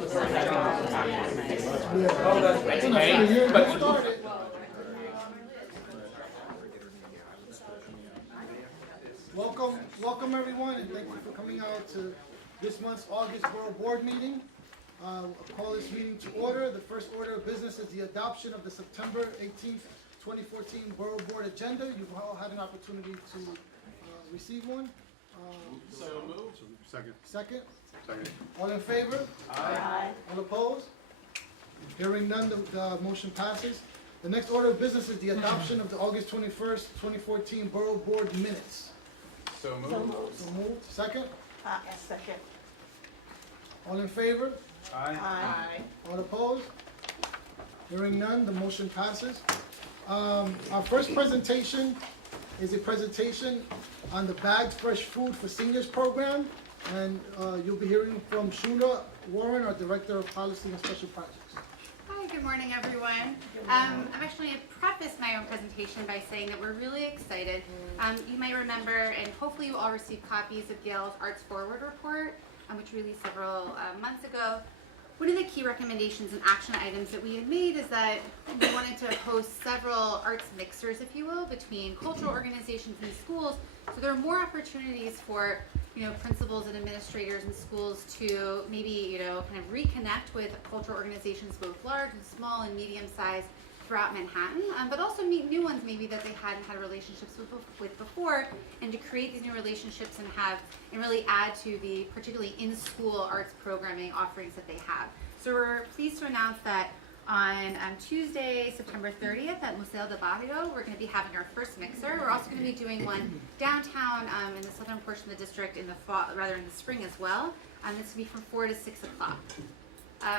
Welcome everyone, and thank you for coming out to this month's August Borough Board meeting. I'll call this meeting to order. The first order of business is the adoption of the September 18th, 2014 Borough Board agenda. You've all had an opportunity to receive one. So moved. Second. Second. All in favor? Aye. All opposed? Hearing none, the motion passes. The next order of business is the adoption of the August 21st, 2014 Borough Board minutes. So moved. So moved. Second. Second. All in favor? Aye. All opposed? Hearing none, the motion passes. Our first presentation is a presentation on the Bagged Fresh Food for Seniors program. And you'll be hearing from Shula Warren, our Director of Policy and Special Projects. Hi, good morning, everyone. I'm actually going to preface my own presentation by saying that we're really excited. You might remember, and hopefully you all received copies of Gail's Arts Forward report, which we released several months ago. One of the key recommendations and action items that we had made is that we wanted to host several arts mixers, if you will, between cultural organizations and schools, so there are more opportunities for principals and administrators in schools to maybe, kind of reconnect with cultural organizations, both large and small and medium-sized throughout Manhattan, but also meet new ones maybe that they hadn't had relationships with before, and to create these new relationships and really add to the particularly in-school arts programming offerings that they have. So we're pleased to announce that on Tuesday, September 30th at Museo del Barrio, we're going to be having our first mixer. We're also going to be doing one downtown in the southern portion of the district in the fall, rather in the spring as well. It's going to be from 4 to 6 o'clock.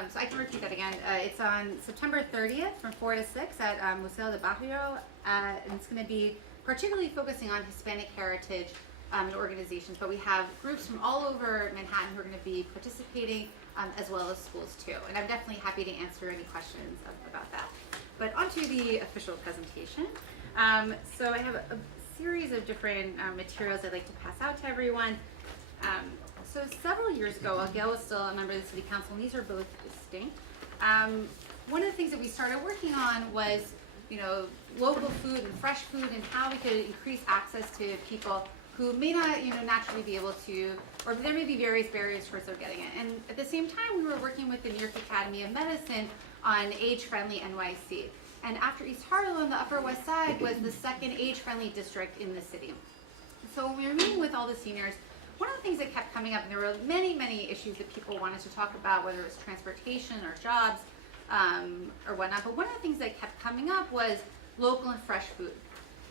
So I can repeat that again. It's on September 30th from 4 to 6 at Museo del Barrio, and it's going to be particularly focusing on Hispanic heritage and organizations, but we have groups from all over Manhattan who are going to be participating, as well as schools too. And I'm definitely happy to answer any questions about that. But onto the official presentation. So I have a series of different materials I'd like to pass out to everyone. So several years ago, while Gail was still a member of the City Council, and these are both distinct, one of the things that we started working on was, local food and fresh food and how we could increase access to people who may not, naturally be able to, or there may be various barriers towards their getting it. And at the same time, we were working with the New York Academy of Medicine on age-friendly NYC. And after East Harlem, the Upper West Side was the second age-friendly district in the city. So when we were meeting with all the seniors, one of the things that kept coming up, and there were many, many issues that people wanted to talk about, whether it was transportation or jobs or whatnot, but one of the things that kept coming up was local and fresh food.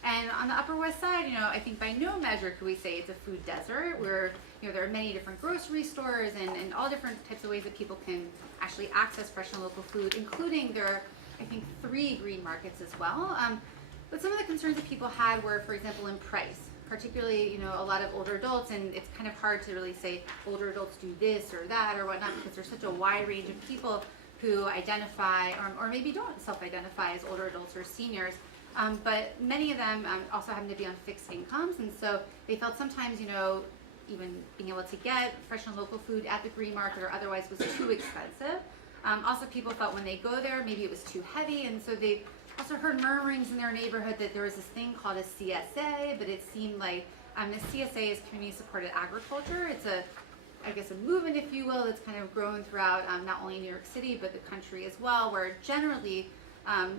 And on the Upper West Side, I think by no measure could we say it's a food desert, where there are many different grocery stores and all different types of ways that people can actually access fresh and local food, including there are, I think, 3 green markets as well. But some of the concerns that people had were, for example, in price. Particularly, a lot of older adults, and it's kind of hard to really say older adults do this or that or whatnot, because there's such a wide range of people who identify or maybe don't self-identify as older adults or seniors. But many of them also happen to be on fixed incomes, and so they felt sometimes, even being able to get fresh and local food at the green market or otherwise was too expensive. Also, people felt when they go there, maybe it was too heavy, and so they also heard murmurings in their neighborhood that there was this thing called a CSA, but it seemed like the CSA is Community Supported Agriculture. It's a movement, if you will, that's kind of grown throughout not only New York City, but the country as well, where generally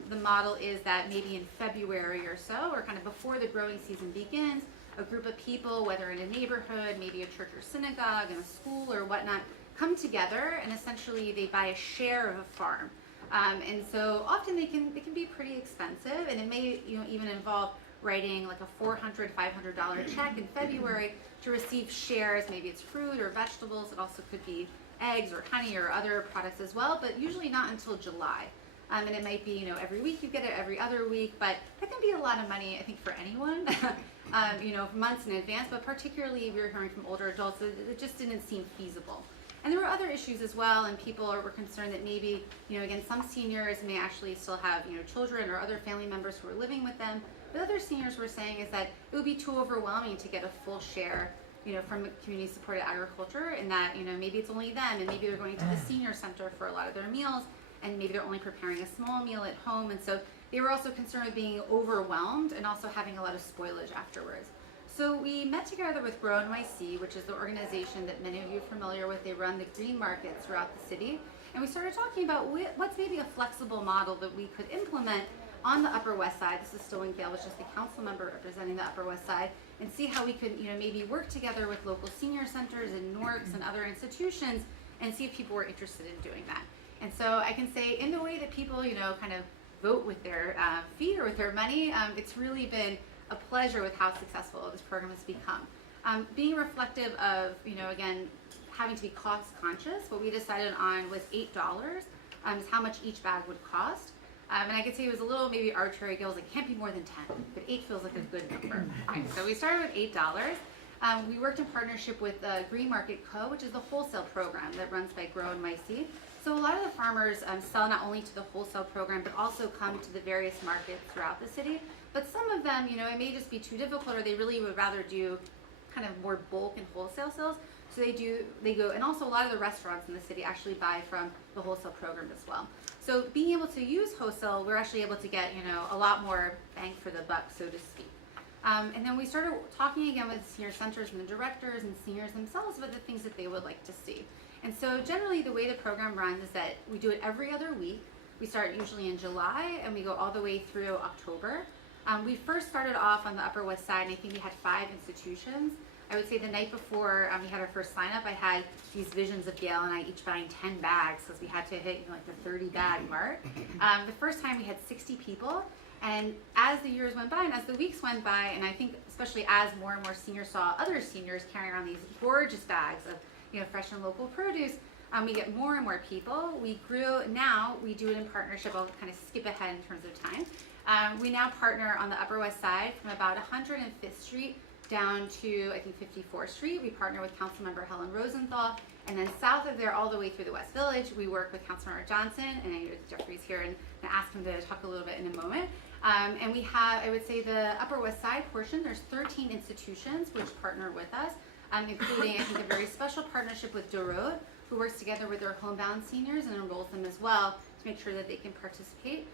the model is that maybe in February or so, or kind of before the growing season begins, a group of people, whether in a neighborhood, maybe a church or synagogue, in a school or whatnot, come together and essentially they buy a share of a farm. And so often they can be pretty expensive, and it may even involve writing like a $400, $500 check in February to receive shares. Maybe it's fruit or vegetables. It also could be eggs or honey or other products as well, but usually not until July. And it might be, every week you get it, every other week, but that can be a lot of money, I think, for anyone, months in advance, but particularly we were hearing from older adults, it just didn't seem feasible. And there were other issues as well, and people were concerned that maybe, again, some seniors may actually still have, children or other family members who are living with them, but other seniors were saying is that it would be too overwhelming to get a full share from community supported agriculture, and that, maybe it's only them, and maybe they're going to the senior center for a lot of their meals, and maybe they're only preparing a small meal at home. And so they were also concerned with being overwhelmed and also having a lot of spoilage afterwards. So we met together with Borough NYC, which is the organization that many of you are familiar with. They run the green markets throughout the city. And we started talking about what's maybe a flexible model that we could implement on the Upper West Side. This is Stolen Gale, was just a council member representing the Upper West Side, and see how we could, maybe work together with local senior centers and NORCs and other institutions and see if people were interested in doing that. And so I can say, in the way that people, kind of vote with their feet or with their money, it's really been a pleasure with how successful this program has become. Being reflective of, again, having to be cost conscious, what we decided on was $8 is how much each bag would cost. And I could say it was a little maybe arbitrary. It was like, can't be more than 10, but 8 feels like a good number. Fine. So we started with $8. We worked in partnership with Green Market Co., which is the wholesale program that runs by Grow NYC. So a lot of the farmers sell not only to the wholesale program, but also come to the various markets throughout the city. But some of them, it may just be too difficult, or they really would rather do kind of more bulk and wholesale sales. So they go, and also a lot of the restaurants in the city actually buy from the wholesale program as well. So being able to use wholesale, we're actually able to get, a lot more bang for the buck, so to speak. And then we started talking again with senior centers and the directors and seniors themselves about the things that they would like to see. And so generally the way the program runs is that we do it every other week. We start usually in July and we go all the way through October. We first started off on the Upper West Side, and I think we had 5 institutions. I would say the night before we had our first sign up, I had these visions of Gail and I each buying 10 bags because we had to hit like the 30 bag mark. The first time we had 60 people, and as the years went by and as the weeks went by, and I think especially as more and more seniors saw other seniors carrying around these gorgeous bags of fresh and local produce, we get more and more people. We grew. Now we do it in partnership. I'll kind of skip ahead in terms of time. We now partner on the Upper West Side from about 105th Street down to, I think, 54th Street. We partner with Councilmember Helen Rosenthal. And then south of there, all the way through the West Village, we work with Councilmember Johnson. And I know Jeffrey's here, and I'm going to ask him to talk a little bit in a moment. And we have, I would say, the Upper West Side portion. There's 13 institutions which partner with us, including, I think, a very special partnership with Borough, who works together with their homebound seniors and enrolls them as well to make sure that they can participate.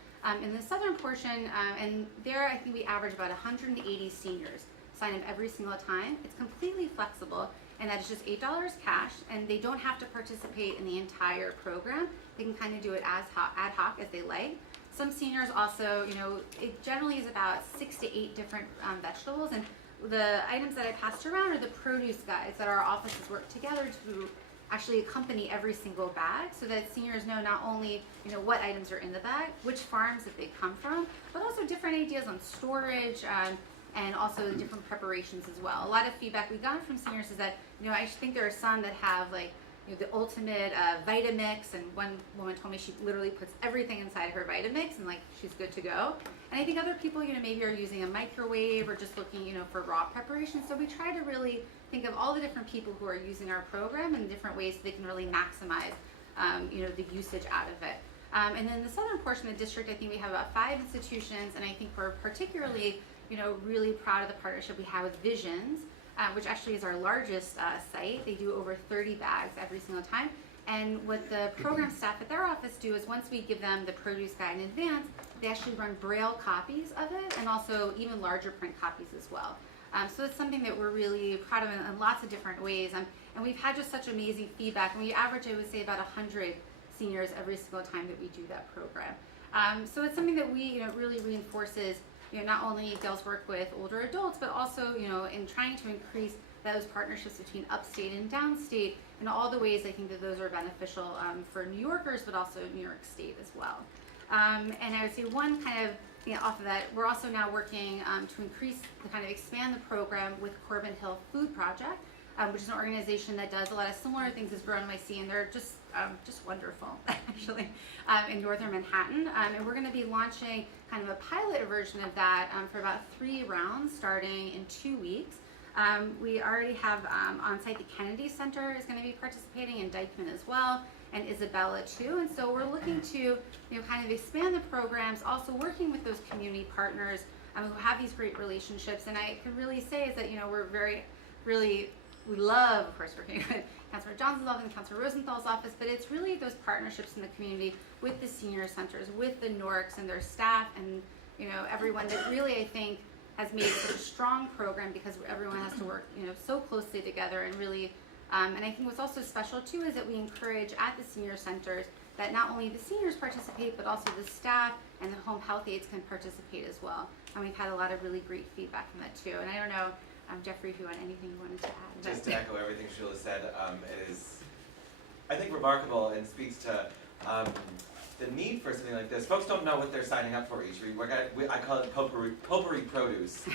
In the southern portion, and there I think we average about 180 seniors sign up every single time. It's completely flexible, and that is just $8 cash, and they don't have to participate in the entire program. They can kind of do it ad hoc as they like. Some seniors also, it generally is about 6 to 8 different vegetables, and the items that I passed around are the produce guides that our offices work together to actually accompany every single bag, so that seniors know not only what items are in the bag, which farms that they come from, but also different ideas on storage, and also different preparations as well. A lot of feedback we got from seniors is that I think there are some that have like the ultimate Vitamix, and one woman told me she literally puts everything inside her Vitamix and like she's good to go. And I think other people maybe are using a microwave or just looking for raw preparation. So we try to really think of all the different people who are using our program and different ways they can really maximize the usage out of it. And then the southern portion of the district, I think we have about 5 institutions, and I think we're particularly really proud of the partnership we have with Visions, which actually is our largest site. They do over 30 bags every single time. And what the program staff at their office do is once we give them the produce guide in advance, they actually run Braille copies of it and also even larger print copies as well. So it's something that we're really proud of in lots of different ways. And we've had just such amazing feedback. And we average, I would say, about 100 seniors every single time that we do that program. So it's something that we really reinforces not only Gail's work with older adults, but also in trying to increase those partnerships between upstate and downstate, and all the ways I think that those are beneficial for New Yorkers, but also New York State as well. And I would say one kind of off of that, we're also now working to increase, to kind of expand the program with Corbin Hill Food Project, which is an organization that does a lot of similar things as Grow NYC, and they're just wonderful, actually, in northern Manhattan. And we're going to be launching kind of a pilot version of that for about 3 rounds starting in 2 weeks. We already have on site the Kennedy Center is going to be participating, and Dykeman as well, and Isabella too. And so we're looking to kind of expand the programs, also working with those community partners who have these great relationships. And I can really say is that we're very really we love, of course, working with Councilor Johnson's office and Councilor Rosenthal's office, but it's really those partnerships in the community with the senior centers, with the NORCs and their staff, and everyone that really, I think, has made such a strong program because everyone has to work so closely together and really. And I think what's also special too is that we encourage at the senior centers that not only the seniors participate, but also the staff and the home health aides can participate as well. And we've had a lot of really great feedback from that too. And I don't know, Jeffrey, if you want anything you wanted to add. Just to echo everything Sheila said, it is, I think, remarkable and speaks to the need for something like this. Folks don't know what they're signing up for each week. I call it potpourri produce,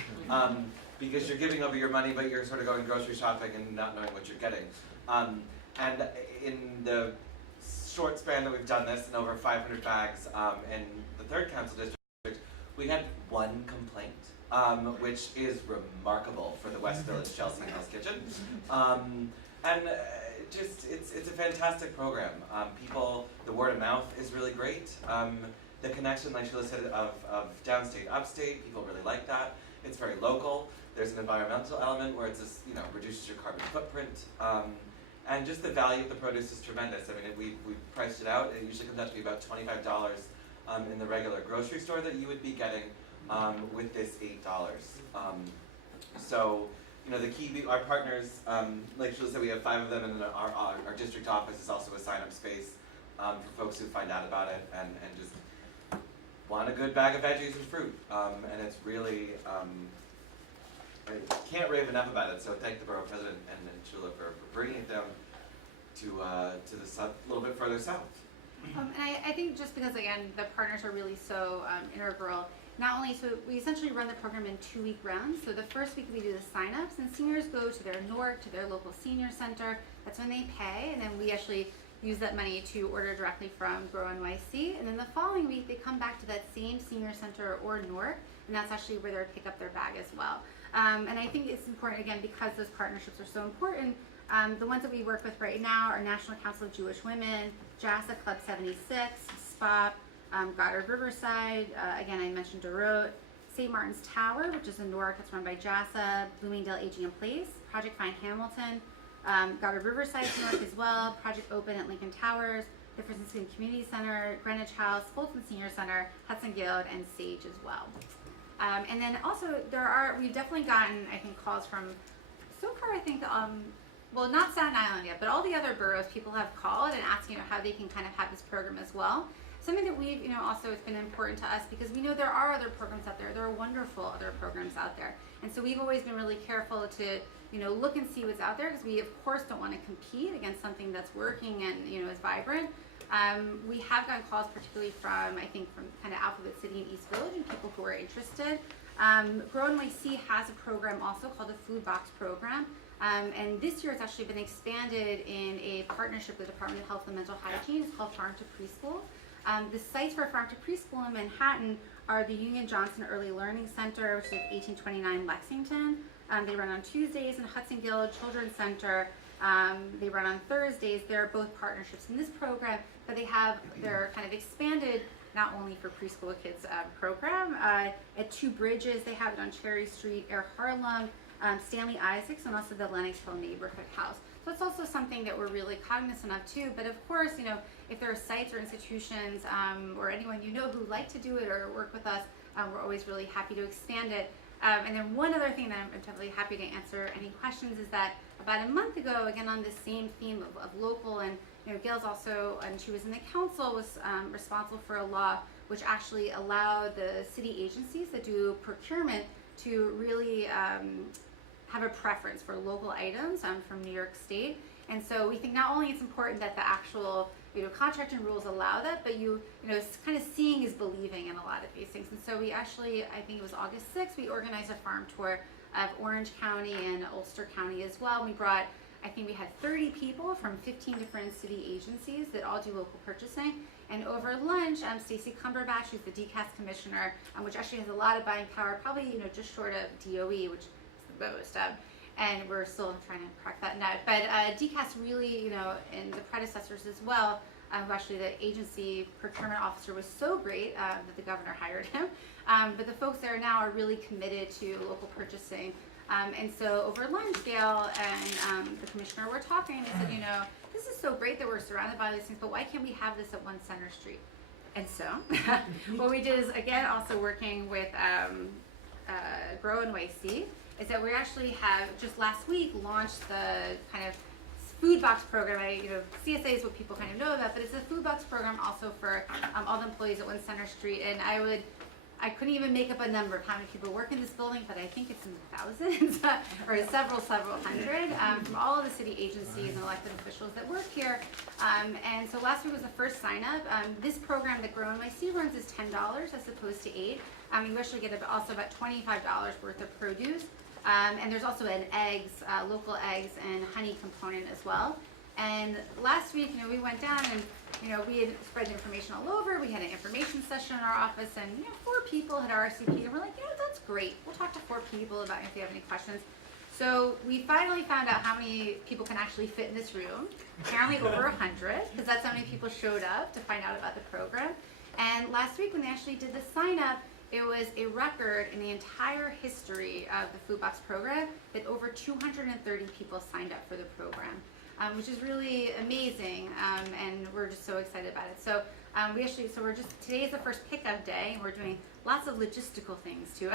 because you're giving over your money, but you're sort of going grocery shopping and not knowing what you're getting. And in the short span that we've done this, and over 500 bags in the 3rd Council District, we had one complaint, which is remarkable for the West Village Chelsea House Kitchen. It's a fantastic program. The word of mouth is really great. The connection, like Sheila said, of downstate, upstate, people really like that. It's very local. There's an environmental element where it's reduces your carbon footprint. And just the value of the produce is tremendous. I mean, we priced it out. It usually comes out to be about $25 in the regular grocery store that you would be getting with this $8. So, the key, our partners, like Sheila said, we have 5 of them, and then our district office is also a sign-up space for folks who find out about it and just want a good bag of veggies and fruit. And it's really, I can't rave enough about it, so thank the Borough President and Sheila for bringing it down to the little bit further south. And I think just because, again, the partners are really so integral. Not only, so we essentially run the program in 2-week rounds. So the first week we do the sign-ups, and seniors go to their NORC, to their local senior center. That's when they pay, and then we actually use that money to order directly from Borough NYC. And then the following week, they come back to that same senior center or NORC, and that's actually where they pick up their bag as well. And I think it's important, again, because those partnerships are so important. The ones that we work with right now are National Council of Jewish Women, JASA Club 76, SPOP, Goddard Riverside, again, I mentioned DeRote, St. Martin's Tower, which is in Newark, it's run by JASA, Bloomingdale Ageing in Place, Project Find Hamilton, Goddard Riverside Newark as well, Project Open at Lincoln Towers, the Franciscan Community Center, Greenwich House, Fulton Senior Center, Hudson Guild, and Sage as well. And then also we've definitely gotten, I think, calls from, so far I think, well, not Staten Island yet, but all the other boroughs, people have called and asked, how they can kind of have this program as well. Something that we've, also it's been important to us because we know there are other programs out there. There are wonderful other programs out there. And so we've always been really careful to, look and see what's out there because we, of course, don't want to compete against something that's working and, is vibrant. We have gotten calls particularly from, I think, from kind of Alphabet City and East Village and people who are interested. Borough NYC has a program also called the Food Box Program. And this year it's actually been expanded in a partnership with the Department of Health and Mental Hygiene. It's called Farm to Preschool. The sites for Farm to Preschool in Manhattan are the Union Johnson Early Learning Center, which is 1829 Lexington. They run on Tuesdays, and Hudson Guild Children's Center. They run on Thursdays. They're both partnerships in this program, but they're kind of expanded not only for preschool kids program. At Two Bridges, they have it on Cherry Street, Air Harlem, Stanley Isaacs, and also the Lennoxville Neighborhood House. So it's also something that we're really cognizant of too. But of course, if there are sites or institutions or anyone who like to do it or work with us, we're always really happy to expand it. And then one other thing that I'm definitely happy to answer any questions is that about a month ago, again on this same theme of local, and Gail's also, and she was in the council, was responsible for a law which actually allowed the city agencies that do procurement to really have a preference for local items from New York State. And so we think not only it's important that the actual contract and rules allow that, but it's kind of seeing is believing in a lot of these things. And so we actually, I think it was August 6th, we organized a farm tour of Orange County and Ulster County as well. We brought, I think we had 30 people from 15 different city agencies that all do local purchasing. And over lunch, Stacey Cumberbatch, who's the DCAS commissioner, which actually has a lot of buying power, probably just short of DOE, which is the most. And we're still trying to crack that nut. But DCAS really, and the predecessors as well, who actually the agency procurement officer was so great that the governor hired him. But the folks there now are really committed to local purchasing. And so over lunch, Gail and the commissioner were talking, and they said, you know, this is so great that we're surrounded by these things, but why can't we have this at 1 Center Street? And so what we did is, again, also working with Grow NYC, is that we actually have just last week launched the kind of food box program. CSA is what people kind of know about, but it's a food box program also for all the employees at 1 Center Street. And I couldn't even make up a number of how many people work in this building, but I think it's in the thousands or several hundred from all of the city agencies and elected officials that work here. And so last week was the first sign up. This program that Grow NYC runs is $10 as opposed to $8. You actually get also about $25 worth of produce. And there's also an eggs, local eggs and honey component as well. And last week, we went down and, we had spread information all over. We had an information session in our office, and, 4 people had RSVP'd, and we're like, that's great. We'll talk to 4 people about if they have any questions. So we finally found out how many people can actually fit in this room. Apparently over 100, because that's how many people showed up to find out about the program. And last week when they actually did the sign up, it was a record in the entire history of the Food Box program that over 230 people signed up for the program, which is really amazing, and we're just so excited about it. So today is the first pickup day, and we're doing lots of logistical things to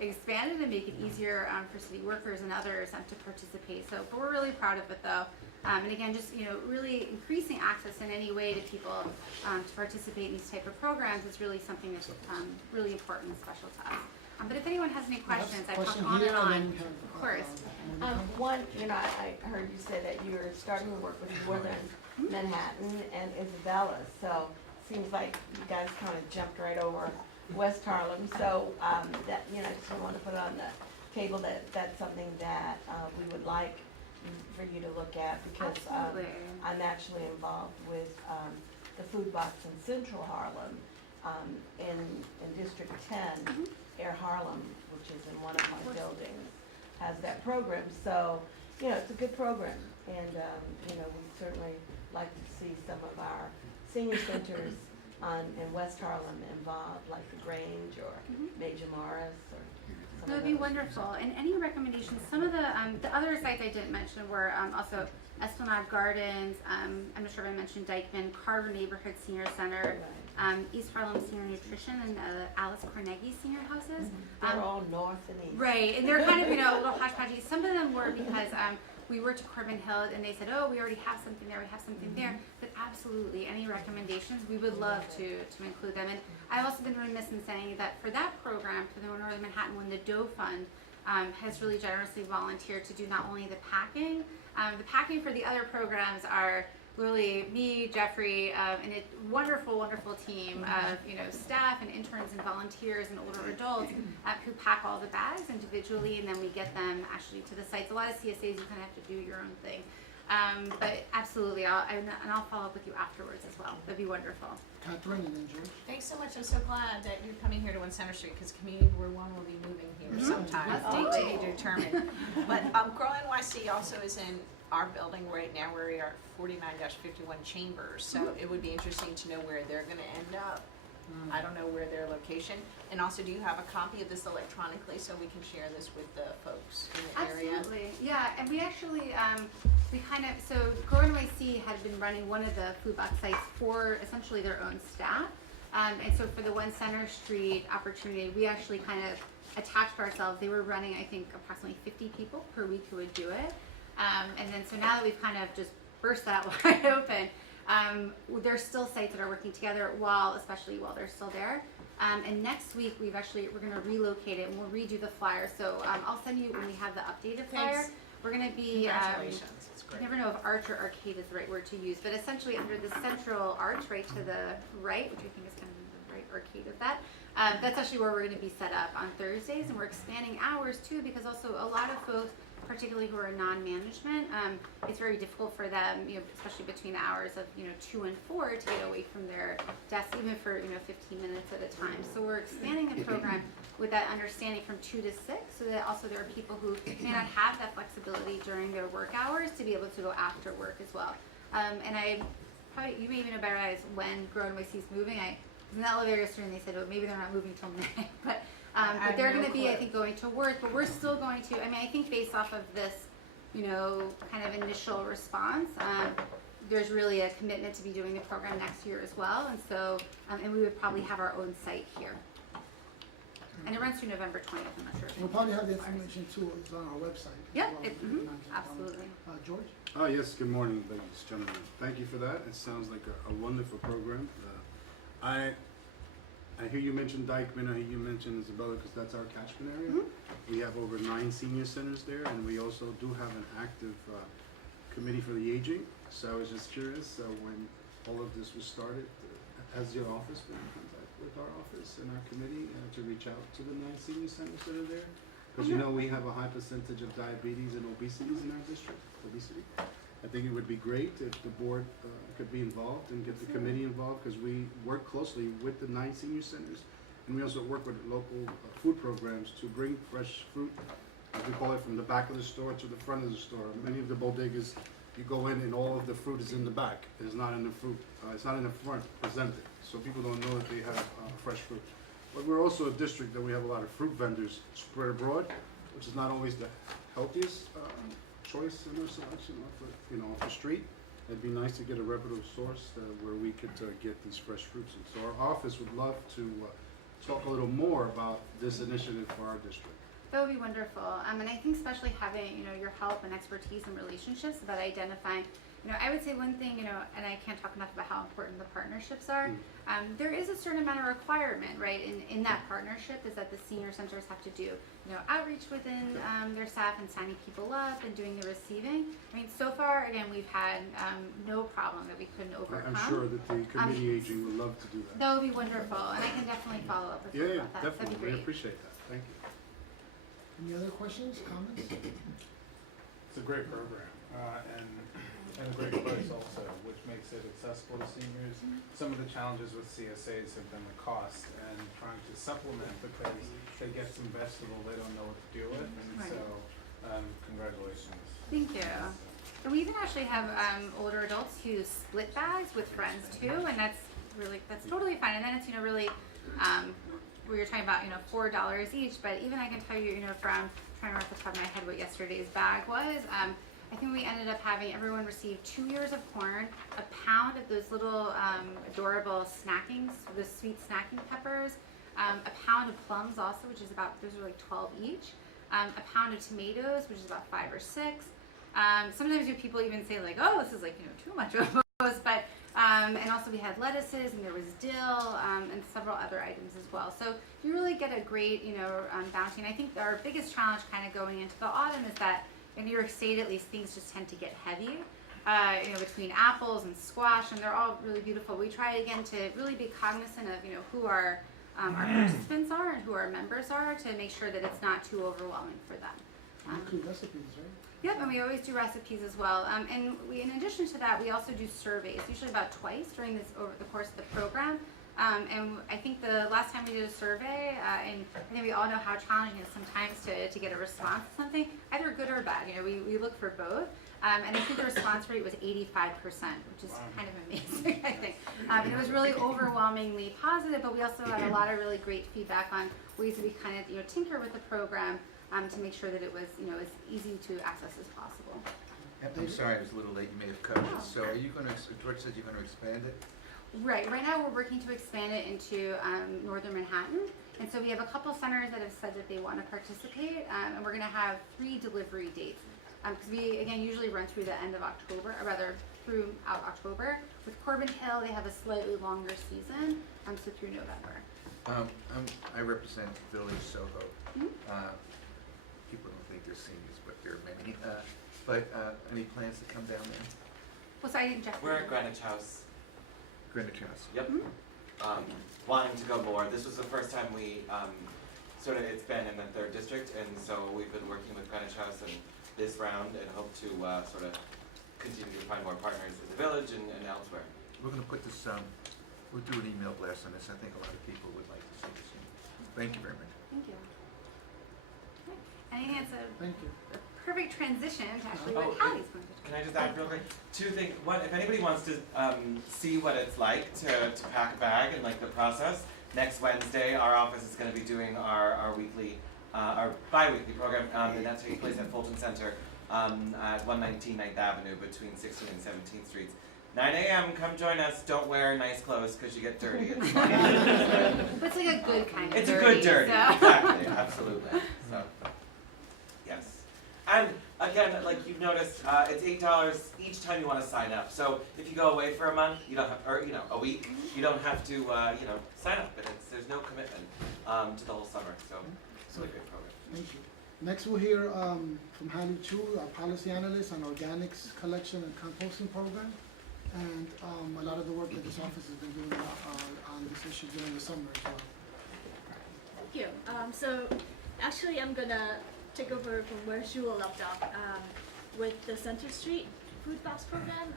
expand it and make it easier for city workers and others to participate. But we're really proud of it though. And again, just really increasing access in any way to people to participate in these type of programs is really something that's really important and special to us. But if anyone has any questions, I talk on and on. Of course. One, I heard you say that you're starting to work with Northern Manhattan and Isabella, so seems like you guys kind of jumped right over West Harlem. So that I just want to put on the table that that's something that we would like for you to look at, because I'm actually involved with the food box in Central Harlem, in District 10, Air Harlem, which is in one of my buildings, has that program. So, it's a good program, and we certainly like to see some of our senior centers in West Harlem involved, like the Grange or Major Morris or. That would be wonderful. And any recommendations? Some of the other sites I didn't mention were also Esplanade Gardens. I'm not sure if I mentioned Dykeman, Carver Neighborhood Senior Center, East Harlem Senior Nutrition, and Alice Carnegie Senior Houses. They're all north and east. Right, and they're kind of a little hodgepodgey. Some of them were because we worked at Corbin Hill, and they said, oh, we already have something there, we have something there. But absolutely, any recommendations, we would love to include them. And I've also been remiss in saying that for that program, for the Northern Manhattan one, the Doe Fund has really generously volunteered to do not only the packing for the other programs are really me, Jeffrey, and a wonderful, wonderful team of staff and interns and volunteers and older adults who pack all the bags individually, and then we get them actually to the sites. A lot of CSAs, you kind of have to do your own thing. But absolutely, I'll follow up with you afterwards as well. That'd be wonderful. Catherine and then George. Thanks so much. I'm so glad that you're coming here to 1 Center Street, because Community Board 1 will be moving here sometime. Date to be determined. But Grow NYC also is in our building right now, where we are 49-51 Chambers. So it would be interesting to know where they're going to end up. I don't know where their location. And also, do you have a copy of this electronically so we can share this with the folks in the area? Absolutely, yeah. And we actually, so Grow NYC had been running one of the food box sites for essentially their own staff. And so for the 1 Center Street opportunity, we actually kind of attached ourselves. They were running, I think, approximately 50 people per week who would do it. And then so now that we've kind of just burst that wide open, there's still sites that are working together especially while they're still there. And next week we're going to relocate it and we'll redo the flyer. So I'll send you when we have the updated flyer. Thanks. We're going to be, Congratulations. That's great. I never know if arch or arcade is the right word to use, but essentially under the central arch right to the right, which I think is kind of the right arcade of that. That's actually where we're going to be set up on Thursdays, and we're expanding hours too, because also a lot of folks, particularly who are non-management, it's very difficult for them, especially between the hours of 2 and 4, to get away from their desk, even for 15 minutes at a time. So we're expanding the program with that understanding from 2 to 6, so that also there are people who may not have that flexibility during their work hours to be able to go after work as well. And you may even know better as when Grow NYC is moving. I was in the elevator yesterday and they said, oh, maybe they're not moving till May, but But they're gonna be, I think, going to work, but we're still going to, I mean, I think based off of this, you know, kind of initial response, there's really a commitment to be doing the program next year as well, and so, and we would probably have our own site here. And it runs through November 20th, I'm not sure. We'll probably have the information too, it's on our website. as Yeah, well. absolutely. George? Oh, yes, good morning, ladies and gentlemen. Thank you for that. It sounds like a wonderful program. I hear you mention Dykeman, I hear you mention Isabella, because that's our catchment area. We have over 9 senior centers there, and we also do have an active committee for the aging. So I was just curious, when all of this was started, has your office been in contact with our office and our committee to reach out to the 9 senior centers that are there? Because you know we have a high percentage of diabetes and obesities in our district, I think it would be great if the board could be involved and get the committee involved, because we work closely with the 9 senior centers, and we also work with local food programs to bring fresh fruit, as we call it, from the back of the store to the front of the store. Many of the bodegas, you go in and all of the fruit is in the back. It's not in the fruit. It's not in the front presented, so people don't know that they have fresh fruit. But we're also a district that we have a lot of fruit vendors spread abroad, which is not always the healthiest choice in our selection off the street. It'd be nice to get a reputable source where we could get these fresh fruits. And so our office would love to talk a little more about this initiative for our district. That would be wonderful. And I think especially having, you know, your help and expertise and relationships about identifying, you know, I would say one thing, you know, and I can't talk enough about how important the partnerships are. There is a certain amount of requirement, right, in that partnership, is that the senior centers have to do, you know, outreach within their staff and signing people up and doing the receiving. I mean, so far, again, we've had no problem that we couldn't overcome. I'm sure that the committee aging would love to do that. That would be wonderful, and I can definitely follow up with you about that. That'd Definitely. be We great. appreciate that. Thank you. Any other questions, comments? It's a great program, and a great price also, which makes it accessible to seniors. Some of the challenges with CSAs have been the cost and trying to supplement, because they get some vegetable they don't know what to do with, and Right. so, congratulations. Thank you. And we even actually have older adults who split bags with friends too, and that's totally fine. And then it's, you know, really, we were talking about, you know, $4 each, but even I can tell you, you know, from trying to remember off the top of my head what yesterday's bag was, I think we ended up having everyone receive 2 ears of corn, a pound of those little adorable snackings, the sweet snacking peppers, a pound of plums also, which is about, those are like 12 each, a pound of tomatoes, which is about 5 or 6. Sometimes you people even say like, oh, this is like, you know, too much almost, but and also we had lettuces, and there was dill, and several other items as well. So you really get a great, you know, bounty. And I think our biggest challenge kind of going into the autumn is that in New York State, at least, things just tend to get heavy, you know, between apples and squash, and they're all really beautiful. We try again to really be cognizant of, you know, who our participants are and who our members are, to make sure that it's not too overwhelming for them. You include recipes, right? Yep, and we always do recipes as well. And we, in addition to that, we also do surveys, usually about twice during this, over the course of the program. And I think the last time we did a survey, and I think we all know how challenging it is sometimes to get a response to something, either good or bad. You know, we look for both. And I think the response rate was 85%, which is kind of amazing, I think. And it was really overwhelmingly positive, but we also had a lot of really great feedback on ways that we kind of, you know, tinker with the program to make sure that it was, you know, as easy to access as possible. I'm sorry, I was a little late, you may have cut it. So are you gonna, George said you're gonna expand it? Right now we're working to expand it into northern Manhattan. And so we have a couple centers that have said that they want to participate, and we're going to have 3 delivery dates. Because we, again, usually run through the end of October, or rather throughout October. With Corbin Hill, they have a slightly longer season, so through November. I represent Village Soho. Mhm. People don't think they're seniors, but there are many. But any plans to come down there? Well, so I didn't check. We're at Greenwich House. Greenwich House. Yep. Wanting to go more. This was the first time we it's been in the 3rd district, and so we've been working with Greenwich House and this round, and hope to sort of continue to find more partners in the village and elsewhere. We're gonna put this, we'll do an email blast on this. I think a lot of people would like to see this. Thank you very much. Thank you. Okay. I think it's Thank you. a perfect transition to actually Oh, what Hallie's going to talk. Can I just add real quick? 2 things. One, if anybody wants to see what it's like to pack a bag and like the process, Next Wednesday, our office is going to be doing our weekly, our bi-weekly program, and that takes place at Fulton Center at 119 9th Avenue between 16th and 17th Streets. 9 a.m., come join us. Don't wear nice clothes because you get dirty. It's fine. But it's like a good kind of It's dirty. a good dirty, So. exactly, absolutely. So, yes. And again, like you've noticed, it's $8 each time you want to sign up. So if you go away for a month, you don't have, or a week, you don't have to, sign up. And there's no commitment to the whole summer. So it's a really great program. Thank you. Next, we'll hear from Hallie Chu, our policy analyst on organics collection and composting program, and a lot of the work that this office has been doing on this issue during the summer as well. Thank you. So actually I'm gonna take over from where Shula left off with the Center Street Food Box Program.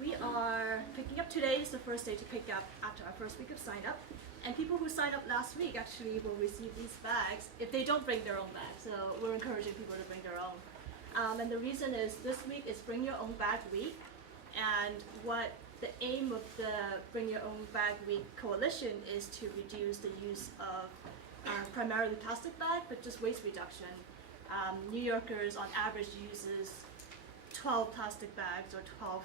We are picking up today is the first day to pick up after our first week of sign up. And people who signed up last week actually will receive these bags if they don't bring their own bag. So we're encouraging people to bring their own. And the reason is this week is Bring Your Own Bag Week. And what the aim of the Bring Your Own Bag Week coalition is to reduce the use of primarily plastic bag, but just waste reduction. New Yorkers on average uses 12 plastic bags or 12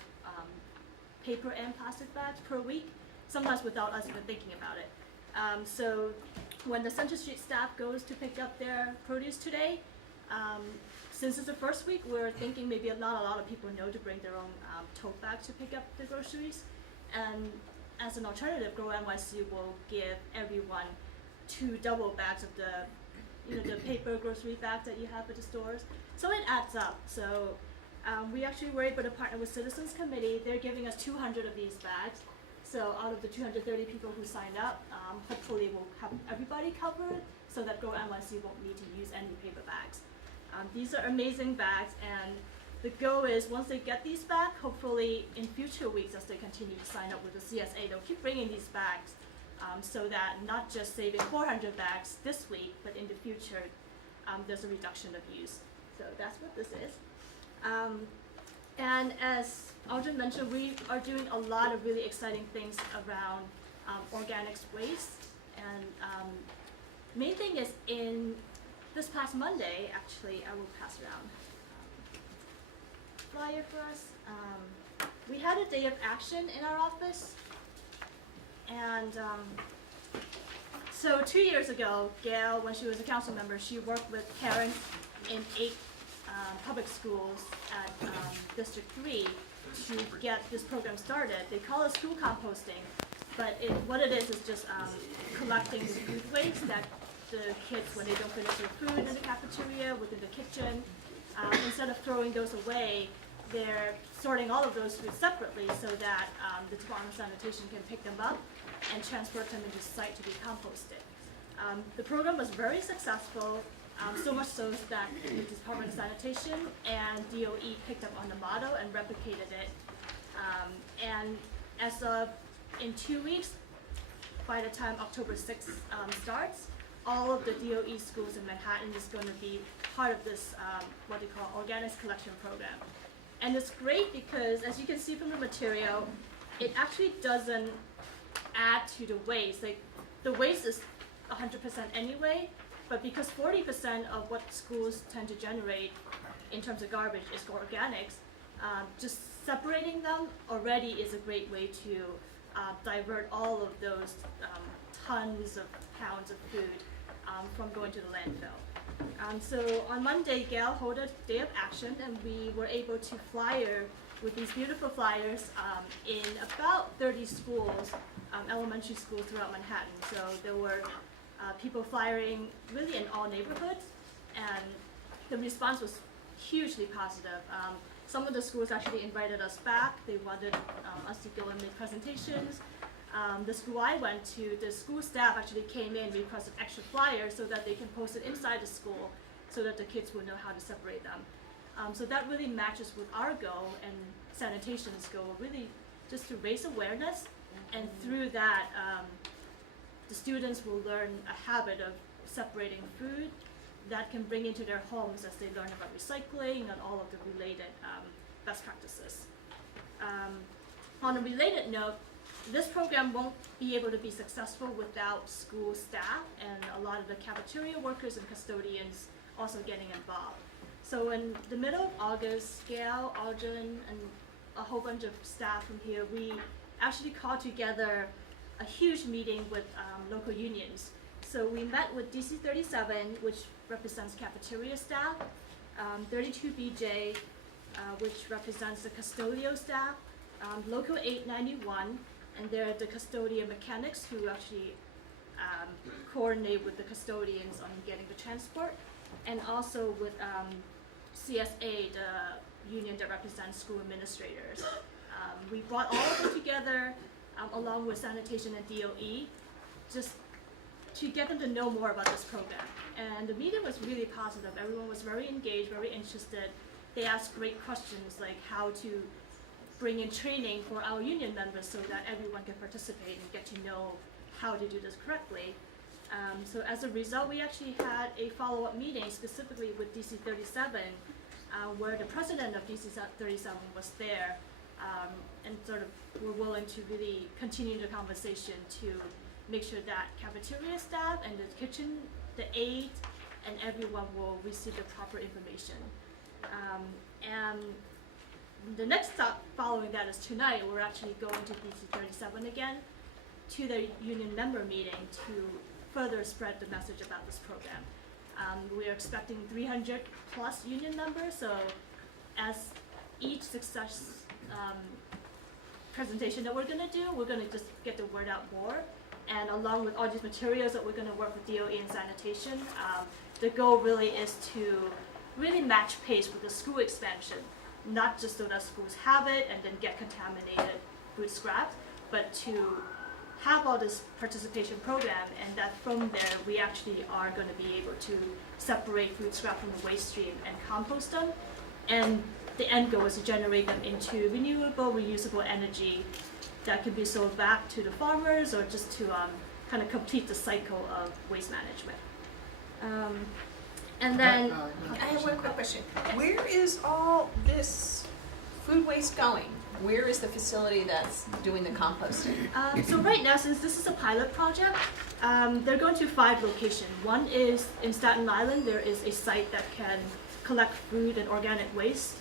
paper and plastic bags per week, sometimes without us even thinking about it. So when the Center Street staff goes to pick up their produce today, since it's the first week, we're thinking maybe not a lot of people know to bring their own tote bags to pick up the groceries. And as an alternative, Grow NYC will give everyone 2 double bags of the paper grocery bags that you have at the stores. So it adds up. So we actually were able to partner with Citizens Committee. They're giving us 200 of these bags. So out of the 230 people who signed up, hopefully we'll have everybody covered so that Grow NYC won't need to use any paper bags. These are amazing bags, and the goal is once they get these back, hopefully in future weeks as they continue to sign up with the CSA, they'll keep bringing these bags so that not just saving 400 bags this week, but in the future there's a reduction of use. So that's what this is. And as Aldrin mentioned, we are doing a lot of really exciting things around organics waste. And main thing is in this past Monday, actually, I will pass around flyer for us. We had a day of action in our office. And so 2 years ago, Gail, when she was a council member, she worked with parents in 8 public schools at District 3 to get this program started. They call it school composting, but what it is just collecting the food waste that the kids, when they don't finish their food in the cafeteria, within the kitchen, instead of throwing those away, they're sorting all of those foods separately so that the Department of Sanitation can pick them up and transport them into site to be composted. The program was very successful. So much so that the Department of Sanitation and DOE picked up on the motto and replicated it. And as of in 2 weeks, by the time October 6th starts, all of the DOE schools in Manhattan is going to be part of this, what they call organics collection program. And it's great because, as you can see from the material, it actually doesn't add to the waste. Like, the waste is 100% anyway, but because 40% of what schools tend to generate in terms of garbage is organics, just separating them already is a great way to divert all of those tons of pounds of food from going to the landfill. So on Monday, Gail held a day of action, and we were able to flyer with these beautiful flyers in about 30 schools, elementary schools throughout Manhattan. So there were people flyering really in all neighborhoods, and the response was hugely positive. Some of the schools actually invited us back. They wanted us to go and make presentations. The school I went to, the school staff actually came in, requested extra flyers so that they can post it inside the school so that the kids will know how to separate them. So that really matches with our goal and sanitation's goal, really just to raise awareness, and through that, the students will learn a habit of separating food that can bring into their homes as they learn about recycling and all of the related best practices. On a related note, this program won't be able to be successful without school staff and a lot of the cafeteria workers and custodians also getting involved. So in the middle of August, Gail, Audrey, and a whole bunch of staff from here, we actually called together a huge meeting with local unions. So we met with DC 37, which represents cafeteria staff, 32BJ, which represents the custodial staff, local 891, and they're the custodian mechanics who actually coordinate with the custodians on getting the transport, and also with CSA, the union that represents school administrators. We brought all of them together along with sanitation and DOE, just to get them to know more about this program. And the meeting was really positive. Everyone was very engaged, very interested. They asked great questions like how to bring in training for our union members so that everyone can participate and get to know how to do this correctly. So as a result, we actually had a follow-up meeting specifically with DC 37, where the president of DC 37 was there, and sort of were willing to really continue the conversation to make sure that cafeteria staff and the kitchen, the aide, and everyone will receive the proper information. And the next stop following that is tonight, we're actually going to DC 37 again to the union member meeting to further spread the message about this program. We are expecting 300 plus union members, so as each success presentation that we're gonna do, we're gonna just get the word out more. And along with all these materials that we're gonna work with DOE and sanitation, the goal really is to really match pace with the school expansion, not just so that schools have it and then get contaminated food scraps, but to have all this participation program, and that from there we actually are going to be able to separate food scrap from the waste stream and compost them, and the end goal is to generate them into renewable, reusable energy that can be sold back to the farmers or just to kind of complete the cycle of waste management. And then I have one quick question. Where is all this food waste going? Where is the facility that's doing the composting? So right now, since this is a pilot project, they're going to 5 locations. One is in Staten Island. There is a site that can collect food and organic waste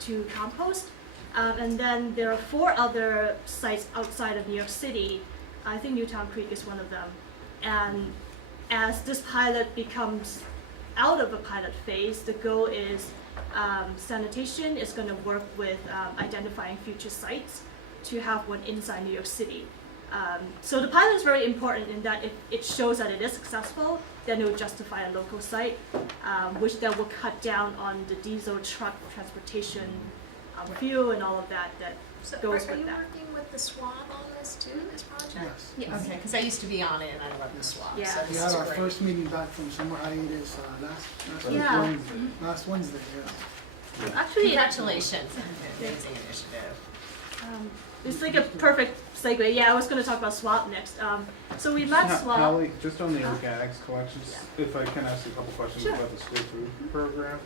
to compost. And then there are 4 other sites outside of New York City. I think Newtown Creek is one of them. And as this pilot becomes out of a pilot phase, the goal is sanitation is going to work with identifying future sites to have one inside New York City. So the pilot is very important in that if it shows that it is successful, then it will justify a local site, which then will cut down on the diesel truck transportation fuel and all of that So goes are with you that. working with the SWAB on this too, this project? Yes. Yes. Okay, because I used to be on it and I love the SWAB, Yeah. so We this had is our great. first meeting back from summer hiatus Yeah. last Wednesday, yes. Actually, Congratulations, amazing initiative. it's like a perfect segue. Yeah, I was going to talk about SWAP next. So we met SWAP. Hallie, just on the organics collections, if I can ask you a couple questions Sure. about the school food program.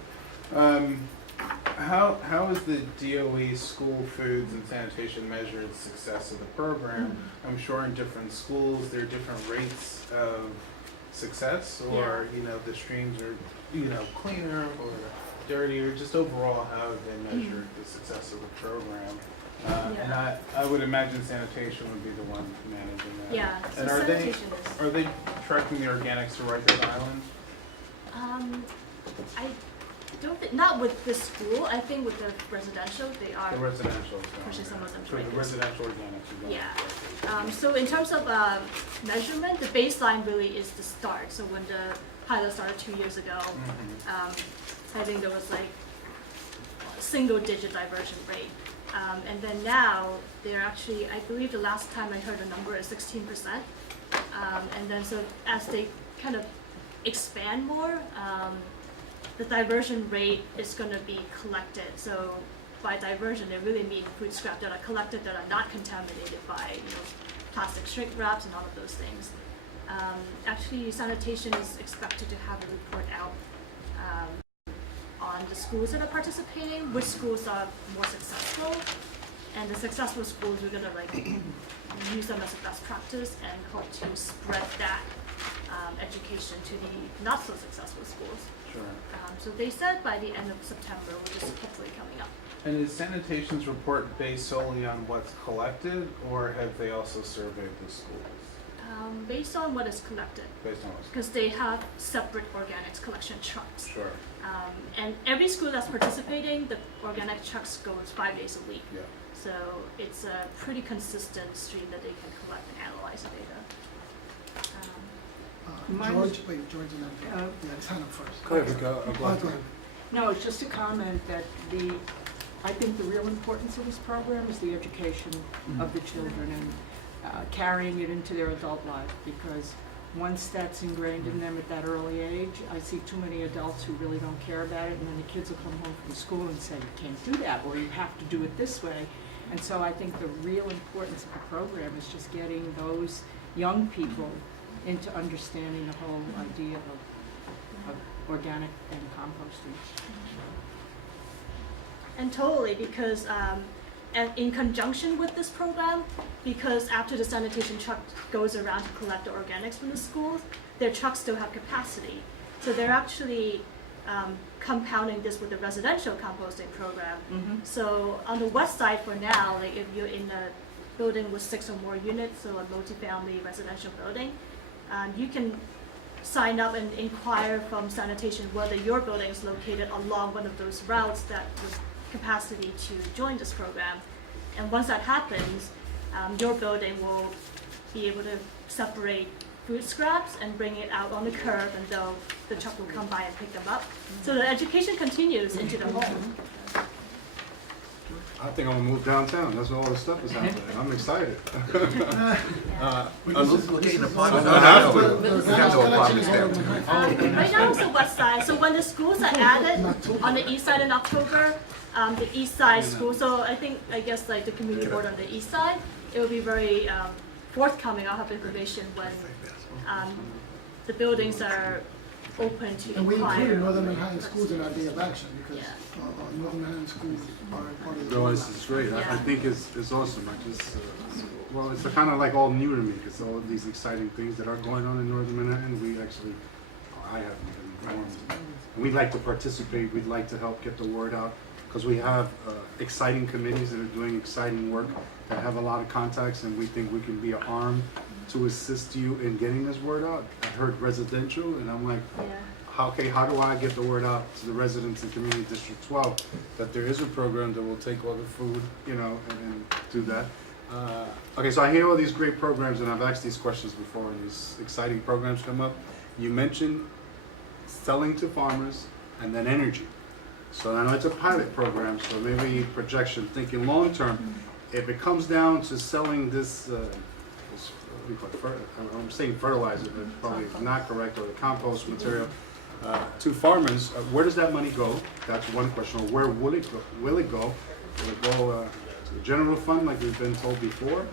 How is the DOE school foods and sanitation measured success of the program? I'm sure in different schools there are different rates of success, or the streams are cleaner or dirtier. Just overall, how have they measured the success of the program? And I would imagine sanitation would be the one managing that. Yeah, so And sanitation are they tracking the organics to Rikers Island? I don't think, not with this school. I think with the residential, they are. The residential is going Pushing some of them there. to So the Rikers. residential organics are going Yeah. to Rikers. So in terms of measurement, the baseline really is the start. So when the pilot started 2 years ago, I think there was like a single-digit diversion rate. And then now they're actually, I believe the last time I heard the number is 16%. And then so as they kind of expand more, the diversion rate is going to be collected. So by diversion, they really mean food scrap that are collected that are not contaminated by plastic shrink wraps and all of those things. Actually, sanitation is expected to have a report out on the schools that are participating, which schools are more successful, And the successful schools, we're gonna like use them as a best practice and hope to spread that education to the not so successful schools. Sure. So they said by the end of September, which is hopefully coming up. And is sanitation's report based solely on what's collected, or have they also surveyed the schools? Based on what is collected, Based on what's because they have separate organics collection trucks. Sure. And every school that's participating, the organic trucks goes 5 days a week. Yeah. So it's a pretty consistent stream that they can collect and analyze the data. George, and then, yeah, sign up first. Go ahead, Rick, Go ahead. No, it's just a comment that I think the real importance of this program is the education of the children and carrying it into their adult life, because once that's ingrained in them at that early age, I see too many adults who really don't care about it, and then the kids will come home from school and say, you can't do that, or you have to do it this way. And so I think the real importance of the program is just getting those young people into understanding the whole idea of organic and composting. And totally, because and in conjunction with this program, because after the sanitation truck goes around to collect the organics from the schools, their trucks still have capacity. So they're actually compounding this with the residential composting program. So on the west side for now, like if you're in a building with 6 or more units, so a multifamily residential building, you can sign up and inquire from sanitation whether your building is located along one of those routes that with capacity to join this program. And once that happens, your building will be able to separate food scraps and bring it out on the curb, and the truck will come by and pick them up. So the education continues into the home. I think I'm gonna move downtown, that's where all this stuff is happening, I'm excited. We're getting apartments. No, have to. We have no apartments there. Right now it's the west side, so when the schools are added on the east side in October, the east side school, so I guess like the community board on the east side, it will be very forthcoming. I'll have information when the buildings are open to And we inquire. included Northern Manhattan schools in our day of action, because Yeah. Northern Manhattan schools are part of the. No, it's great, I Yeah. think it's awesome, I just, well, it's kind of like all new to me, because all of these exciting things that are going on in Northern Manhattan, I haven't been informed. We'd like to participate, we'd like to help get the word out, because we have exciting committees that are doing exciting work, that have a lot of contacts, and we think we can be an arm to assist you in getting this word out. I heard residential, and I'm like, Yeah. how do I get the word out to the residents in Community District 12 that there is a program that will take all the food, and do that. Okay, so I hear all these great programs, and I've asked these questions before, and these exciting programs come up. You mentioned selling to farmers and then energy. So I know it's a pilot program, so maybe projection, thinking long term, if it comes down to selling this what do you call it, I'm saying fertilizer, but probably not correct, or the compost material, to farmers, where does that money go? That's one question. Or where will it go? Will it go to the general fund like we've been told before?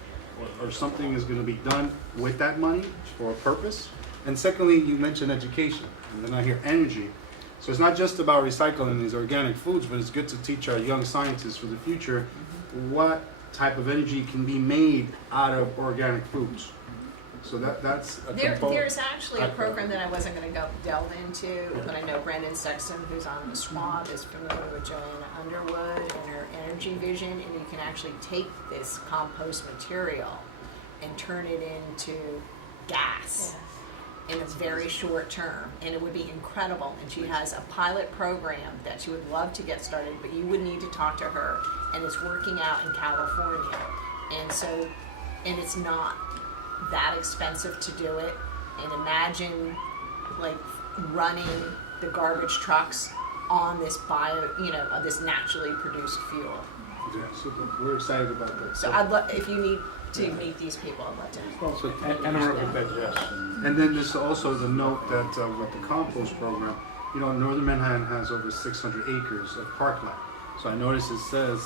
Or something is gonna be done with that money for a purpose? And secondly, you mentioned education, and then I hear energy. So it's not just about recycling these organic foods, but it's good to teach our young scientists for the future what type of energy can be made out of organic foods. So that's a component. There's actually a program that I wasn't gonna go delve into, but I know Brendan Sexton, who's on the SWAB, is familiar with Joanna Underwood and her energy vision, and you can actually take this compost material and turn it into gas in a very short term, and it would be incredible. And she has a pilot program that she would love to get started, but you would need to talk to her, and it's working out in California. And it's not that expensive to do it. And imagine like running the garbage trucks on this this naturally produced fuel. Yeah, super. We're excited about that. So I'd love, if you need to meet these people, I'd love to. Also, Anaerobic digestion. and then there's also the note that with the compost program, Northern Manhattan has over 600 acres of parkland. So I noticed it says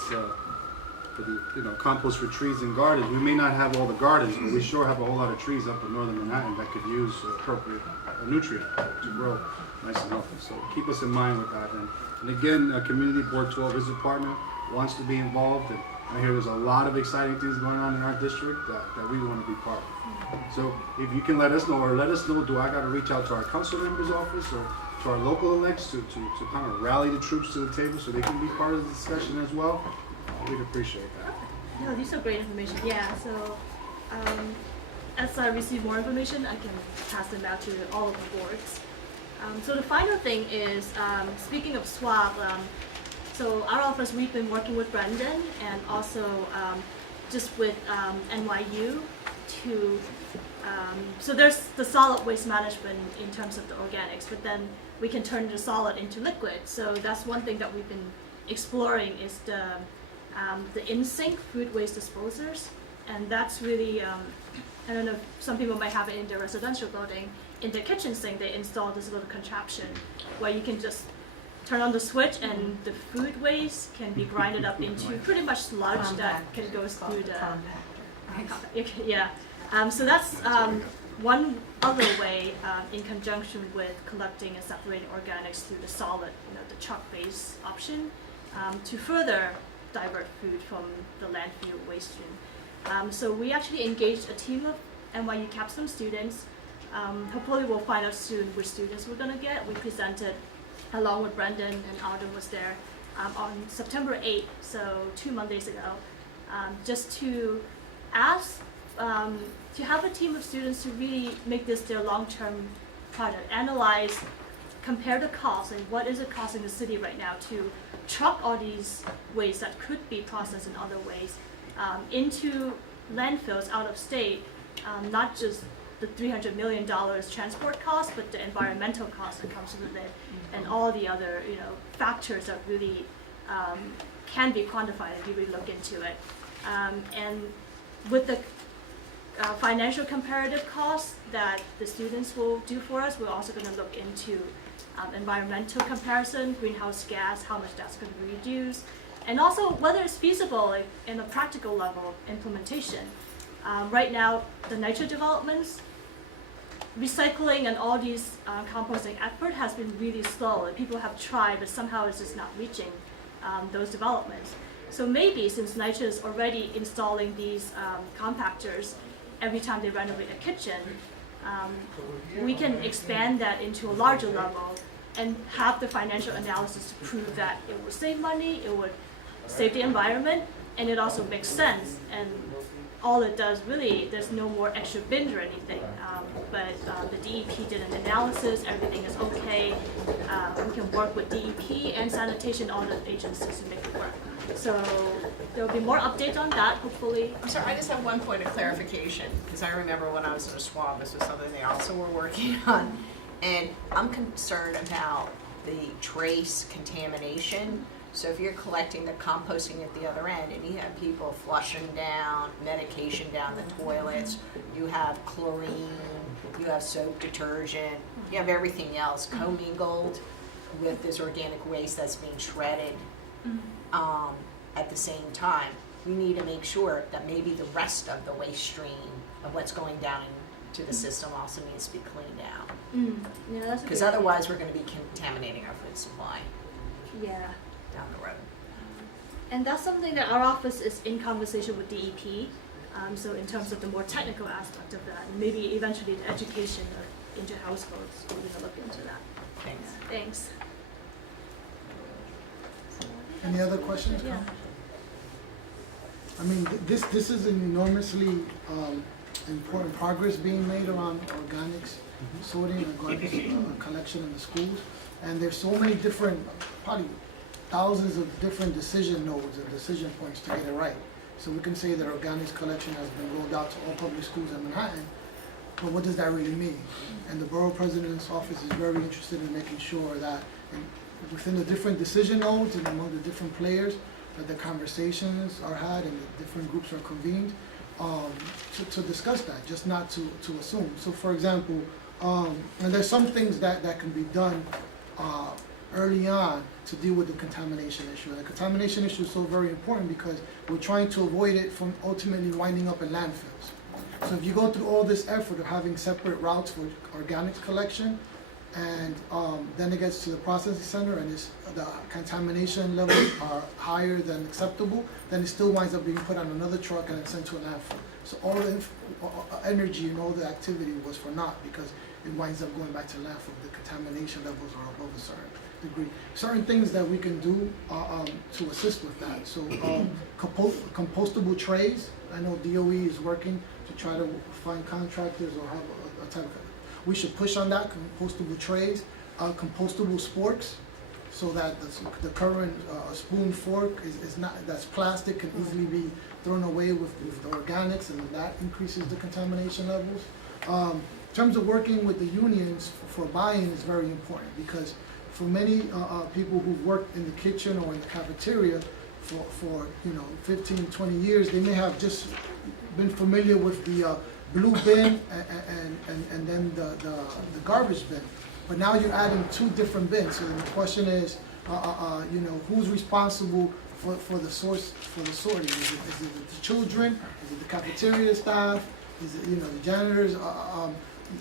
for the compost for trees and gardens. We may not have all the gardens, but we sure have a whole lot of trees up in Northern Manhattan that could use appropriate nutrient to grow nice and healthy. So keep us in mind with that. And again, Community Board 12 is a partner, wants to be involved, and I hear there's a lot of exciting things going on in our district that we want to be part of. So if you can let us know, or let us know, do I got to reach out to our council member's office or to our local elects to kind of rally the troops to the table so they can be part of the discussion as well? We'd appreciate that. No, these are great information. Yeah, so as I receive more information, I can pass them out to all of the boards. So the final thing is, speaking of swap, so our office, we've been working with Brendan and also just with NYU to, so there's the solid waste management in terms of the organics, but then we can turn the solid into liquid. So that's one thing that we've been exploring is the in-sink food waste disposers. And that's really, I don't know if some people might have it in their residential building. In their kitchen sink, they install this little contraption where you can just turn on the switch and the food waste can be grinded up into pretty much sludge that can go through the, yeah. So that's one other way in conjunction with collecting and separating organics through the solid, the truck-based option, to further divert food from the landfill waste stream. So we actually engaged a team of NYU capstone students. Hopefully we'll find out soon which students we're gonna get. We presented along with Brendan, and Alden was there on September 8th, so 2 Mondays ago, just to ask, to have a team of students to really make this their long-term project, analyze, compare the cost, and what is it costing the city right now to truck all these waste that could be processed in other ways into landfills out of state, not just the $300 million transport cost, but the environmental cost that comes with it, and all the other factors that really can be quantified if you really look into it. And with the financial comparative costs that the students will do for us, we're also going to look into environmental comparison, greenhouse gas, how much that's going to be reduced, and also whether it's feasible in a practical level implementation. Right now, the nitrogen developments, recycling and all these composting effort has been really slow. People have tried, but somehow it's just not reaching those developments. So maybe since NYCHA is already installing these compactors every time they renovate a kitchen, we can expand that into a larger level and have the financial analysis to prove that it will save money, it would save the environment, and it also makes sense. And all it does really, there's no more extra bins or anything. But the DEP did an analysis, everything is okay. We can work with DEP and sanitation, all the agencies to make it work. So there'll be more updates on that, hopefully. I'm sorry, I just have one point of clarification, because I remember when I was in a swab, this was something they also were working on. And I'm concerned about the trace contamination. So if you're collecting the composting at the other end and you have people flushing down medication down the toilets, you have chlorine, you have soap detergent, you have everything else commingled with this organic waste that's being shredded at the same time, we need to make sure that maybe the rest of the waste stream of what's going down into the system also needs to be cleaned out. Yeah, that's Because otherwise we're going to be contaminating our food supply down the road. And that's something that our office is in conversation with DEP. So in terms of the more technical aspect of that, and maybe eventually the education into households, we're going to look into that. Thanks. Thanks. Any other questions? Yeah. I mean, this is an enormously important progress being made around organics sorting and organics collection in the schools. And there's so many different, probably thousands of different decision nodes and decision points to get it right. So we can say that organics collection has been rolled out to all public schools in Manhattan, but what does that really mean? And the borough president's office is very interested in making sure that within the different decision nodes and among the different players, that the conversations are had and the different groups are convened to discuss that, just not to assume. So for example, and there's some things that can be done early on to deal with the contamination issue. And the contamination issue is so very important because we're trying to avoid it from ultimately winding up in landfills. So if you go through all this effort of having separate routes for organics collection, and then it gets to the processing center and the contamination levels are higher than acceptable, then it still winds up being put on another truck and it's sent to a landfill. So all the energy and all the activity was for naught, because it winds up going back to landfill. The contamination levels are above a certain degree. Certain things that we can do to assist with that. So compostable trays. I know DOE is working to try to find contractors or have a type of. We should push on that, compostable trays, compostable sporks, so that the current spoon fork is not, that's plastic, can easily be thrown away with the organics, and that increases the contamination levels. In terms of working with the unions for buy-in is very important, because for many people who've worked in the kitchen or in the cafeteria for 15, 20 years, they may have just been familiar with the blue bin and then the garbage bin. But now you're adding two different bins. So the question is, who's responsible for the sorting? Is it the children? Is it the cafeteria staff? Is it the janitors?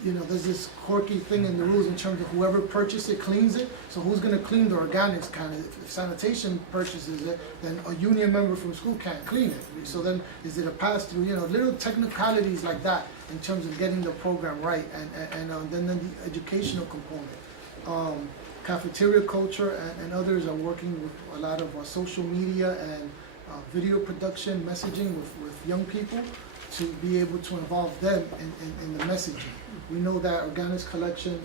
There's this quirky thing in the rules in terms of whoever purchases it cleans it. So who's going to clean the organics? If sanitation purchases it, then a union member from school can't clean it. So then, is it a pass through? Little technicalities like that in terms of getting the program right, and then the educational component. Cafeteria culture and others are working with a lot of social media and video production, messaging with young people, to be able to involve them in the messaging. We know that organics collection,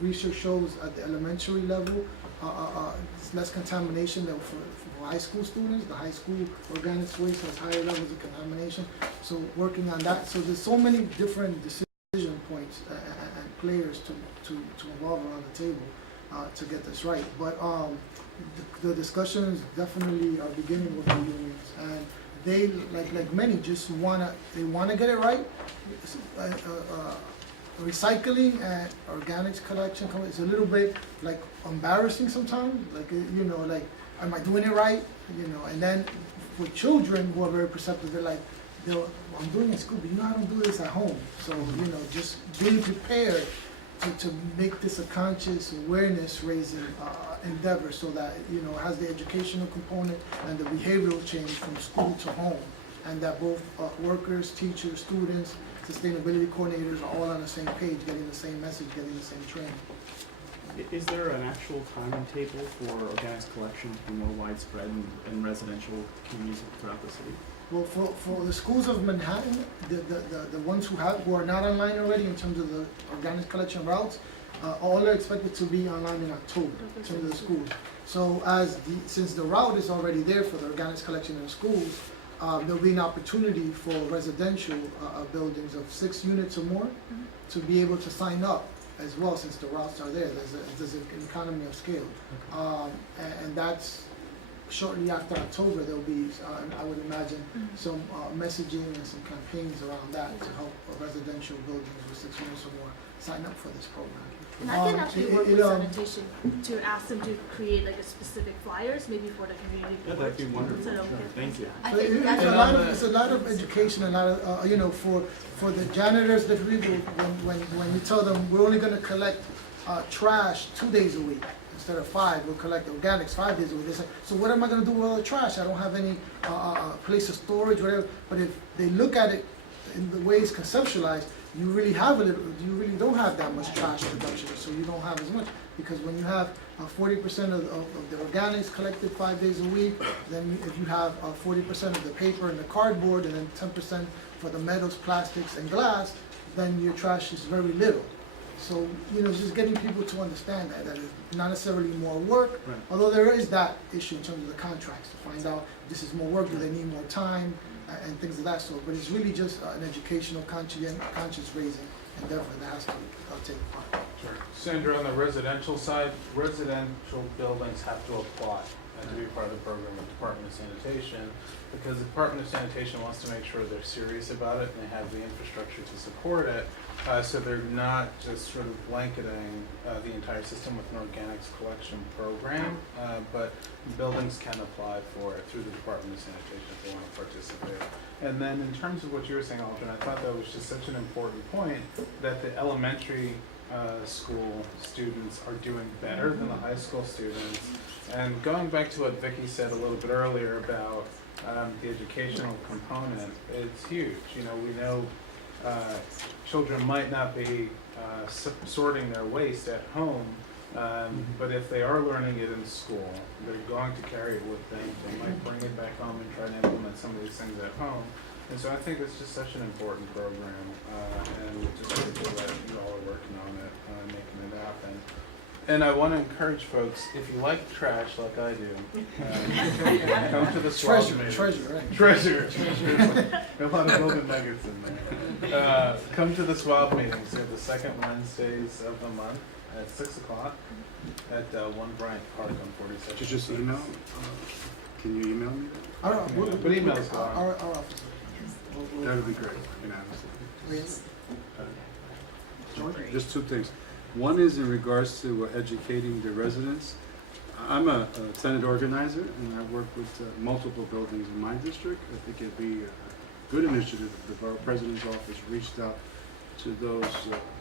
research shows at the elementary level, it's less contamination than for high school students. The high school organics waste has higher levels of contamination. So working on that. So there's so many different decision points and players to involve around the table to get this right. But the discussions definitely are beginning with the unions, and they, like many, just wanna get it right. Recycling and organics collection is a little bit like embarrassing sometimes. Am I doing it right? And then for children who are very perceptive, they're like, I'm doing it in school, but I don't do this at home. So just being prepared to make this a conscious awareness raising endeavor, so that it has the educational component and the behavioral change from school to home, and that both workers, teachers, students, sustainability coordinators are all on the same page, getting the same message, getting the same training. Is there an actual timetable for organics collection to be more widespread in residential communities throughout the city? Well, for the schools of Manhattan, the ones who are not online already in terms of the organic collection routes, all are expected to be online in October in terms of the schools. So since the route is already there for the organics collection in the schools, there'll be an opportunity for residential buildings of 6 units or more to be able to sign up as well, since the routes are there. There's an economy of scale. And that's shortly after October. There'll be, I would imagine, some messaging and some campaigns around that to help residential buildings with 6 units or more sign up for this program. And I can actually work with sanitation to ask them to create like a specific flyers, maybe for the community. Yeah, that'd be wonderful. So, Sure. Thank you. I So think that's it's a lot of education, a lot of for the janitors, the people, when you tell them we're only going to collect trash 2 days a week instead of 5, we'll collect organics 5 days a week. They say, so what am I going to do with all the trash? I don't have any place of storage, whatever. But if they look at it in the way it's conceptualized, you really don't have that much trash production, so you don't have as much, because when you have 40% of the organics collected 5 days a week, then if you have 40% of the paper and the cardboard, and then 10% for the metals, plastics, and glass, then your trash is very little. So, just getting people to understand that it's not necessarily more work, Right. although there is that issue in terms of the contracts, to find out this is more work, do they need more time, and things of that sort. But it's really just an educational, conscious raising endeavor that has to take part. Sure. Sandra, on the residential side, residential buildings have to apply to be part of the program with Department of Sanitation, because the Department of Sanitation wants to make sure they're serious about it and they have the infrastructure to support it, so they're not just sort of blanketing the entire system with an organics collection program, but buildings can apply for it through the Department of Sanitation if they want to participate. And then in terms of what you were saying, Aldrin, I thought that was just such an important point, that the elementary school students are doing better than the high school students. And going back to what Vicki said a little bit earlier about the educational component, it's huge. You know, we know children might not be sorting their waste at home, but if they are learning it in school, they're going to carry it with them. They might bring it back home and try to implement some of these things at home. And so I think it's just such an important program, and just grateful that you all are working on it, making it happen. And I want to encourage folks, if you like trash like I do, come to the swap meetings. Treasure. A lot of golden nuggets in there. Come to the swap meetings. They're the second Wednesdays of the month at 6 o'clock at 1 Bryant Park on 42nd. Just email, can you email me that? But email's fine. Our office. That would be great, unanimously. Just two things. One is in regards to educating the residents. I'm a tenant organizer, and I work with multiple buildings in my district. I think it'd be a good initiative if the Borough President's Office reached out to those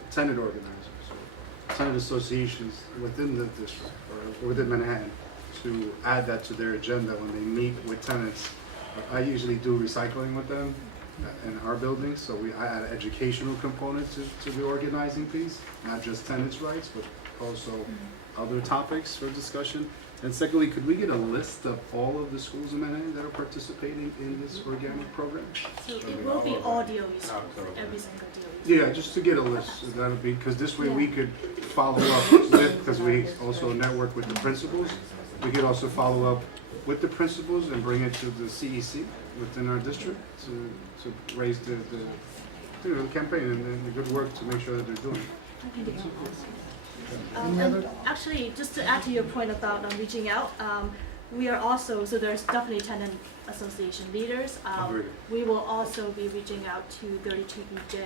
tenant organizers or tenant associations within the district or within Manhattan to add that to their agenda when they meet with tenants. I usually do recycling with them in our buildings, so I add an educational component to the organizing piece, not just tenants' rights, but also other topics for discussion. And secondly, could we get a list of all of the schools in Manhattan that are participating in this organic program? So it will be all DOE schools, every single DOE school. Yeah, just to get a list, that'll be, because this way we could follow up with, because we also network with the principals, we could also follow up with the principals and bring it to the CEC within our district to raise the campaign and the good work to make sure that they're doing it. And actually, just to add to your point about reaching out, we are also, so there's definitely tenant association leaders. Agreed. We will also be reaching out to 32EJ,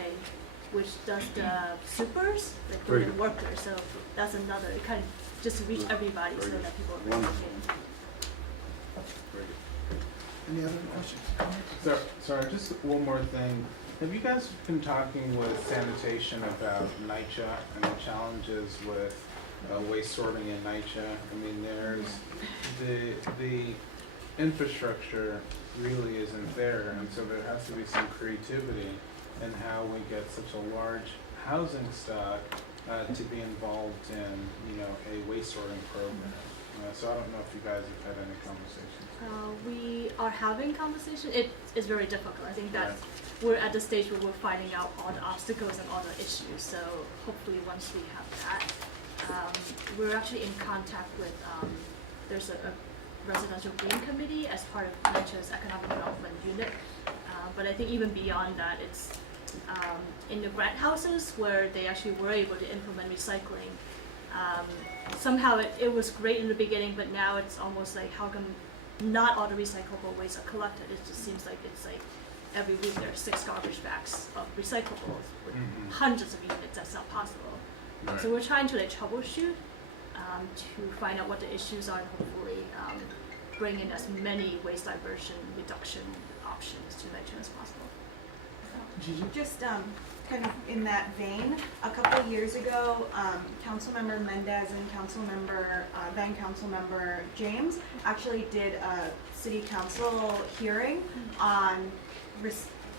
which does the supers, like Very the good. workers. So that's another, it kind of just to reach everybody so Very that people are Wonderful. participating. Any other questions? Sorry, just one more thing. Have you guys been talking with sanitation about NYCHA and the challenges with waste sorting in NYCHA? I mean, there's the infrastructure really isn't there, and so there has to be some creativity in how we get such a large housing stock to be involved in, a waste sorting program. So I don't know if you guys have had any conversations. We are having conversation. It is very difficult. I think that we're at the stage where we're finding out all the obstacles and all the issues. So hopefully once we have that, we're actually in contact with, there's a residential green committee as part of NYCHA's economic development unit. But I think even beyond that, it's in the grant houses where they actually were able to implement recycling. Somehow it was great in the beginning, but now it's almost like how come not all the recyclable waste are collected. It just seems like it's like every week there are 6 garbage bags of recyclables with hundreds of units. That's not possible. Right. So we're trying to troubleshoot to find out what the issues are and hopefully bring in as many waste diversion reduction options to NYCHA as possible. Just kind of in that vein, a couple of years ago, Councilmember Mendez and then Councilmember James actually did a city council hearing on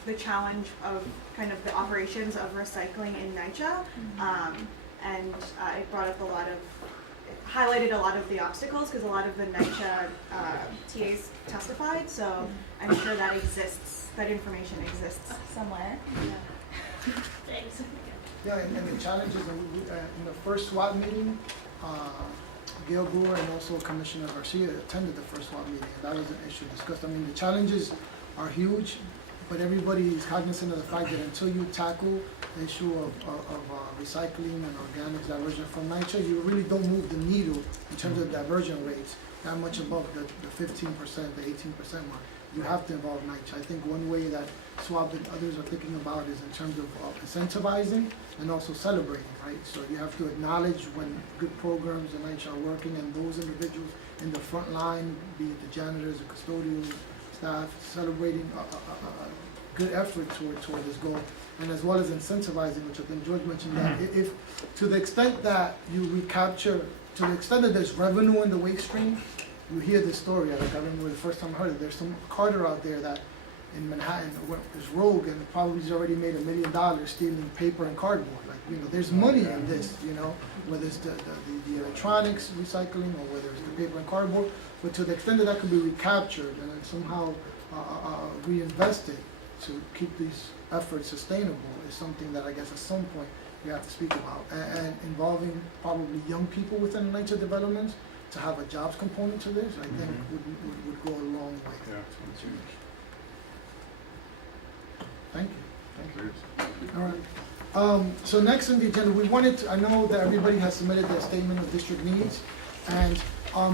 the challenge of kind of the operations of recycling in NYCHA, and it brought up highlighted a lot of the obstacles because a lot of the NYCHA TAs testified, so I'm sure that information exists somewhere. Thanks. Yeah, and the challenges in the first SWAT meeting, Gail Brewer and also Commissioner Garcia attended the first SWAT meeting, and that was an issue discussed. I mean, the challenges are huge, but everybody is cognizant of the fact that until you tackle the issue of recycling and organic diversion from NYCHA, you really don't move the needle in terms of diversion rates that much above the 15%, the 18% mark. You have to involve NYCHA. I think one way that SWAB and others are thinking about is in terms of incentivizing and also celebrating, right? So you have to acknowledge when good programs in NYCHA are working and those individuals in the front line, be it the janitors, the custodial staff, celebrating a good effort toward this goal. and as well as incentivizing, which I think George mentioned, that if, to the extent that you recapture, to the extent that there's revenue in the waste stream, you hear this story. Like, I remember the first time I heard it, there's some carter out there that in Manhattan is rogue and probably has already made $1 million stealing paper and cardboard. Like, you know, there's money in this, you know, whether it's the electronics recycling or whether it's the paper and cardboard. But to the extent that that could be recaptured and then somehow reinvested to keep these efforts sustainable is something that I guess at some point we have to speak about. And involving probably young people within nature developments to have a jobs component to this, I think would go a long way. Yeah, it's huge. Thank you. All right. So next on the agenda, we wanted to, I know that everybody has submitted their statement of district needs, and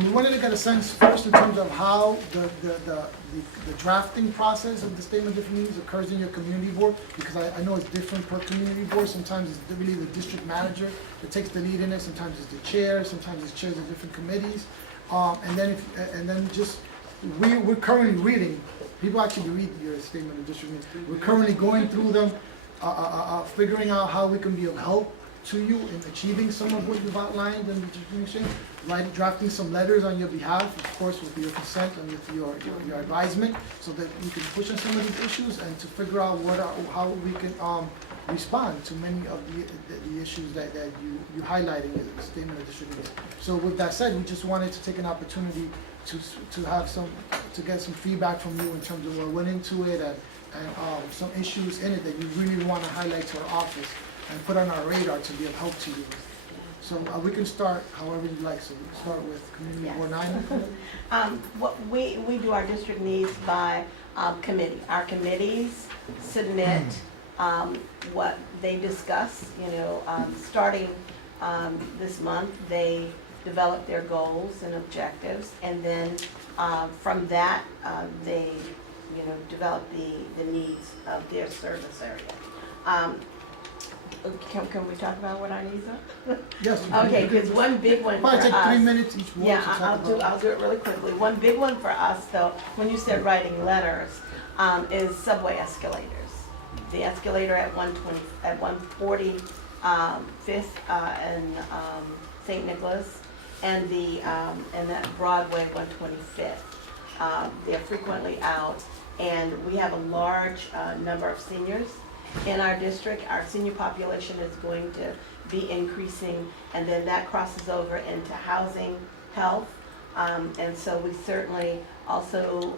we wanted to get a sense first in terms of how the drafting process of the statement of different needs occurs in your community board, because I know it's different per community board. Sometimes it's really the district manager that takes the lead in it. Sometimes it's the chair. Sometimes it's chairs of different committees. And then just we're currently reading. People actually read your statement of district needs. We're currently going through them, figuring out how we can be of help to you in achieving some of what you've outlined in the district needs, drafting some letters on your behalf, of course, with your consent and with your advisement, so that we can push on some of these issues and to figure out how we can respond to many of the issues that you highlighted in the statement of district needs. So with that said, we just wanted to take an opportunity to get some feedback from you in terms of what went into it and some issues in it that you really want to highlight to our office and put on our radar to be of help to you. So we can start however you'd like. So we can start with Community Board 9. What we do our district needs by committee. Our committees submit what they discuss. You know, starting this month, they develop their goals and objectives, and then from that they develop the needs of their service area. Can we talk about what our needs are? Yes. Okay, because one big one for us. Probably take 3 minutes each one. Yeah, I'll do it really quickly. One big one for us, though, when you said writing letters, is subway escalators. The escalator at 140 Fifth and St. Nicholas, and that Broadway 125th. They're frequently out, and we have a large number of seniors in our district. Our senior population is going to be increasing, and then that crosses over into housing, health, and so we certainly also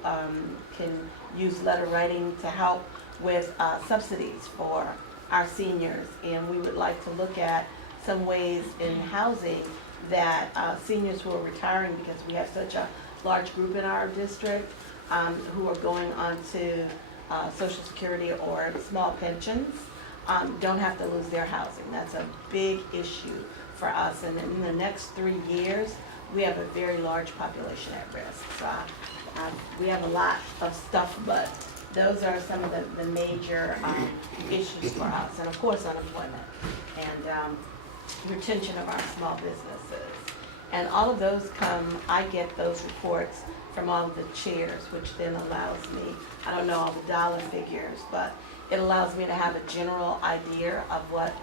can use letter writing to help with subsidies for our seniors, and we would like to look at some ways in housing that seniors who are retiring, because we have such a large group in our district who are going on to Social Security or small pensions, don't have to lose their housing. That's a big issue for us, and in the next 3 years, we have a very large population at risk. So we have a lot of stuff, but those are some of the major issues for us, and of course unemployment and retention of our small businesses. And all of those I get those reports from all of the chairs, which then allows me, I don't know all the dollar figures, but it allows me to have a general idea of what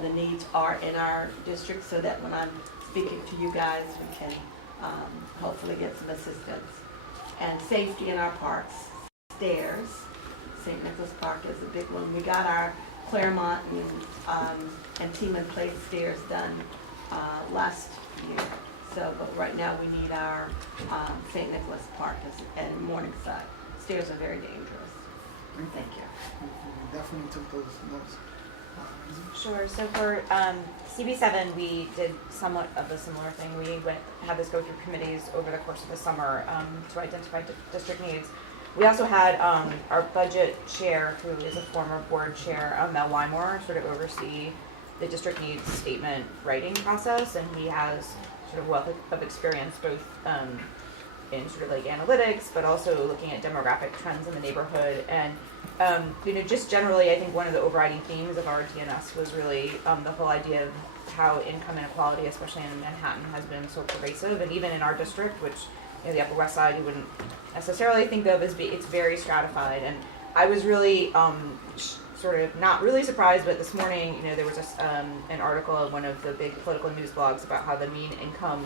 the needs are in our district, so that when I'm speaking to you guys, we can hopefully get some assistance. And safety in our parks, stairs. St. Nicholas Park is a big one. We got our Claremont and Team and Place stairs done last year. So, but right now we need our St. Nicholas Park and Morningside. Stairs are very dangerous. Thank you. We definitely took those notes. Sure. So for CB7, we did somewhat of a similar thing. We had this go through committees over the course of the summer to identify district needs. We also had our budget chair, who is a former board chair, Mel Wymore, sort of oversee the district needs statement writing process, and he has sort of wealth of experience both in sort of like analytics, but also looking at demographic trends in the neighborhood. And just generally, I think one of the overriding themes of our DNS was really the whole idea of how income inequality, especially in Manhattan, has been so pervasive, and even in our district, which the Upper West Side, you wouldn't necessarily think of as it's very stratified. And I was really sort of not really surprised, but this morning, there was an article on one of the big political news blogs about how the mean income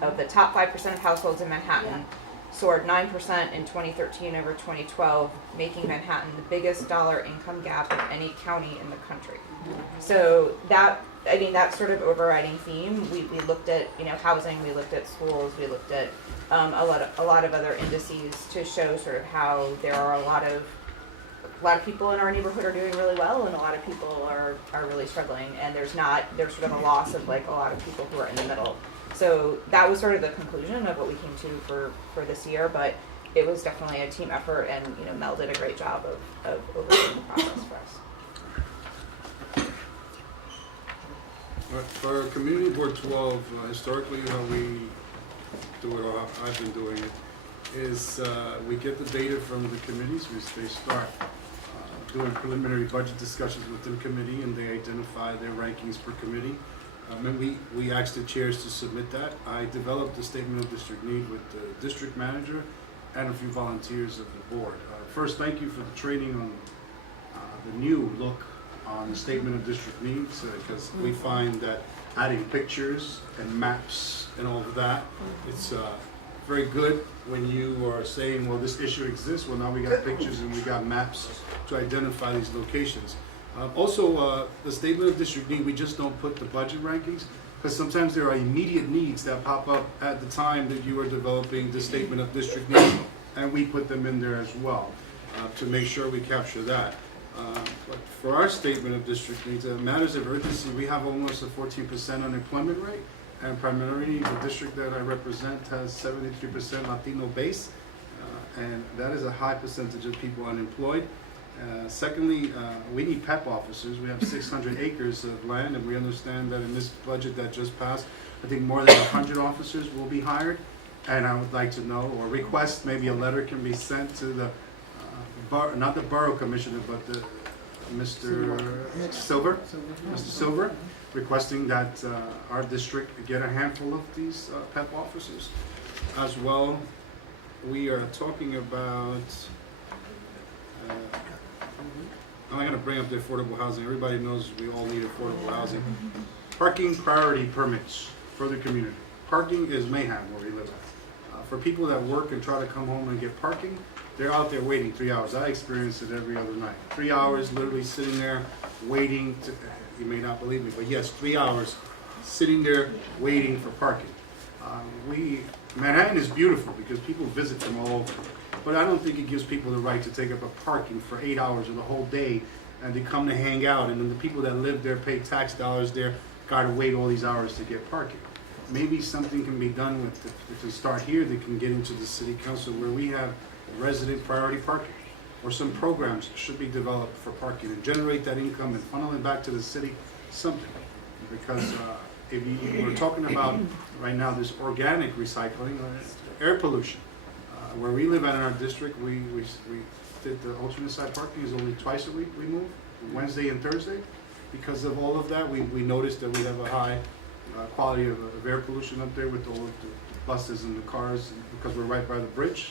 of the top 5% of households in Manhattan soared 9% in 2013 over 2012, making Manhattan the biggest dollar income gap of any county in the country. So that sort of overriding theme, we looked at, housing, we looked at schools, we looked at a lot of other indices to show sort of how there are a lot of people in our neighborhood are doing really well, and a lot of people are really struggling, and there's sort of a loss of like a lot of people who are in the middle. So that was sort of the conclusion of what we came to for this year, but it was definitely a team effort, and Mel did a great job of overseeing the process for us. For Community Board 12, historically how we do it, or how I've been doing it, is we get the data from the committees. They start doing preliminary budget discussions within committee, and they identify their rankings per committee. And we ask the chairs to submit that. I developed a statement of district need with the district manager and a few volunteers of the board. First, thank you for the training on the new look on the statement of district needs, because we find that adding pictures and maps and all of that, it's very good when you are saying, well, this issue exists. Well, now we got pictures and we got maps to identify these locations. Also, the statement of district need, we just don't put the budget rankings, because sometimes there are immediate needs that pop up at the time that you are developing the statement of district needs, and we put them in there as well to make sure we capture that. But for our statement of district needs, matters of urgency, we have almost a 14% unemployment rate, and primarily the district that I represent has 73% Latino base, and that is a high percentage of people unemployed. Secondly, we need PEP officers. We have 600 acres of land, and we understand that in this budget that just passed, I think more than 100 officers will be hired. And I would like to know, or request, maybe a letter can be sent to the, not the Borough Commissioner, but the Mr. Silver, Mr. Silver, requesting that our district get a handful of these PEP officers. As well, we are talking about, I'm going to bring up the affordable housing. Everybody knows we all need affordable housing. Parking priority permits for the community. Parking is mayhem where we live at. For people that work and try to come home and get parking, they're out there waiting 3 hours. I experience it every other night. 3 hours literally sitting there waiting to, you may not believe me, but yes, 3 hours sitting there waiting for parking. Manhattan is beautiful because people visit from all over. But I don't think it gives people the right to take up a parking for 8 hours or the whole day, and they come to hang out, and then the people that live there, pay tax dollars there, gotta wait all these hours to get parking. Maybe something can be done with, if we start here, they can get into the city council where we have resident priority parking, or some programs should be developed for parking and generate that income and funnel it back to the city, something. Because if we're talking about right now this organic recycling, air pollution. Where we live at in our district, we did the alternate side parking is only twice a week we move, Wednesday and Thursday. Because of all of that, we noticed that we have a high quality of air pollution up there with all of the buses and the cars, because we're right by the bridges,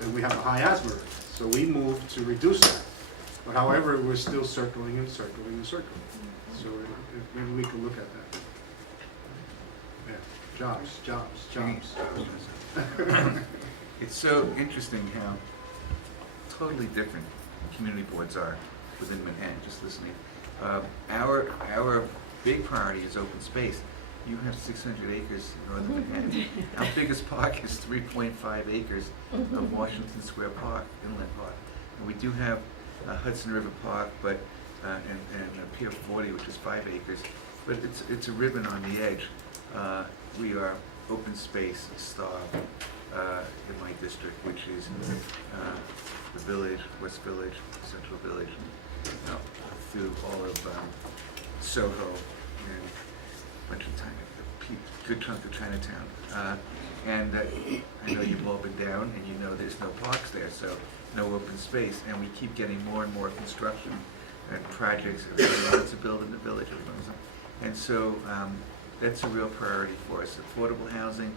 and we have a high asthma rate. So we moved to reduce that. But however, we're still circling and circling and circling. So maybe we can look at that. Yeah, jobs. It's so interesting how totally different community boards are within Manhattan, just listening. Our big priority is open space. You have 600 acres in northern Manhattan. Our biggest park is 3.5 acres of Washington Square Park, Inland Park. And we do have Hudson River Park, but and Pier 40, which is 5 acres. But it's a ribbon on the edge. We are open space starved in my district, which is the Village, West Village, Central Village, through all of Soho and a bunch of good chunk of Chinatown. And I know you've all been down, and you know there's no parks there, so no open space, and we keep getting more and more construction and projects. Everyone wants to build in the village, and so that's a real priority for us. Affordable housing.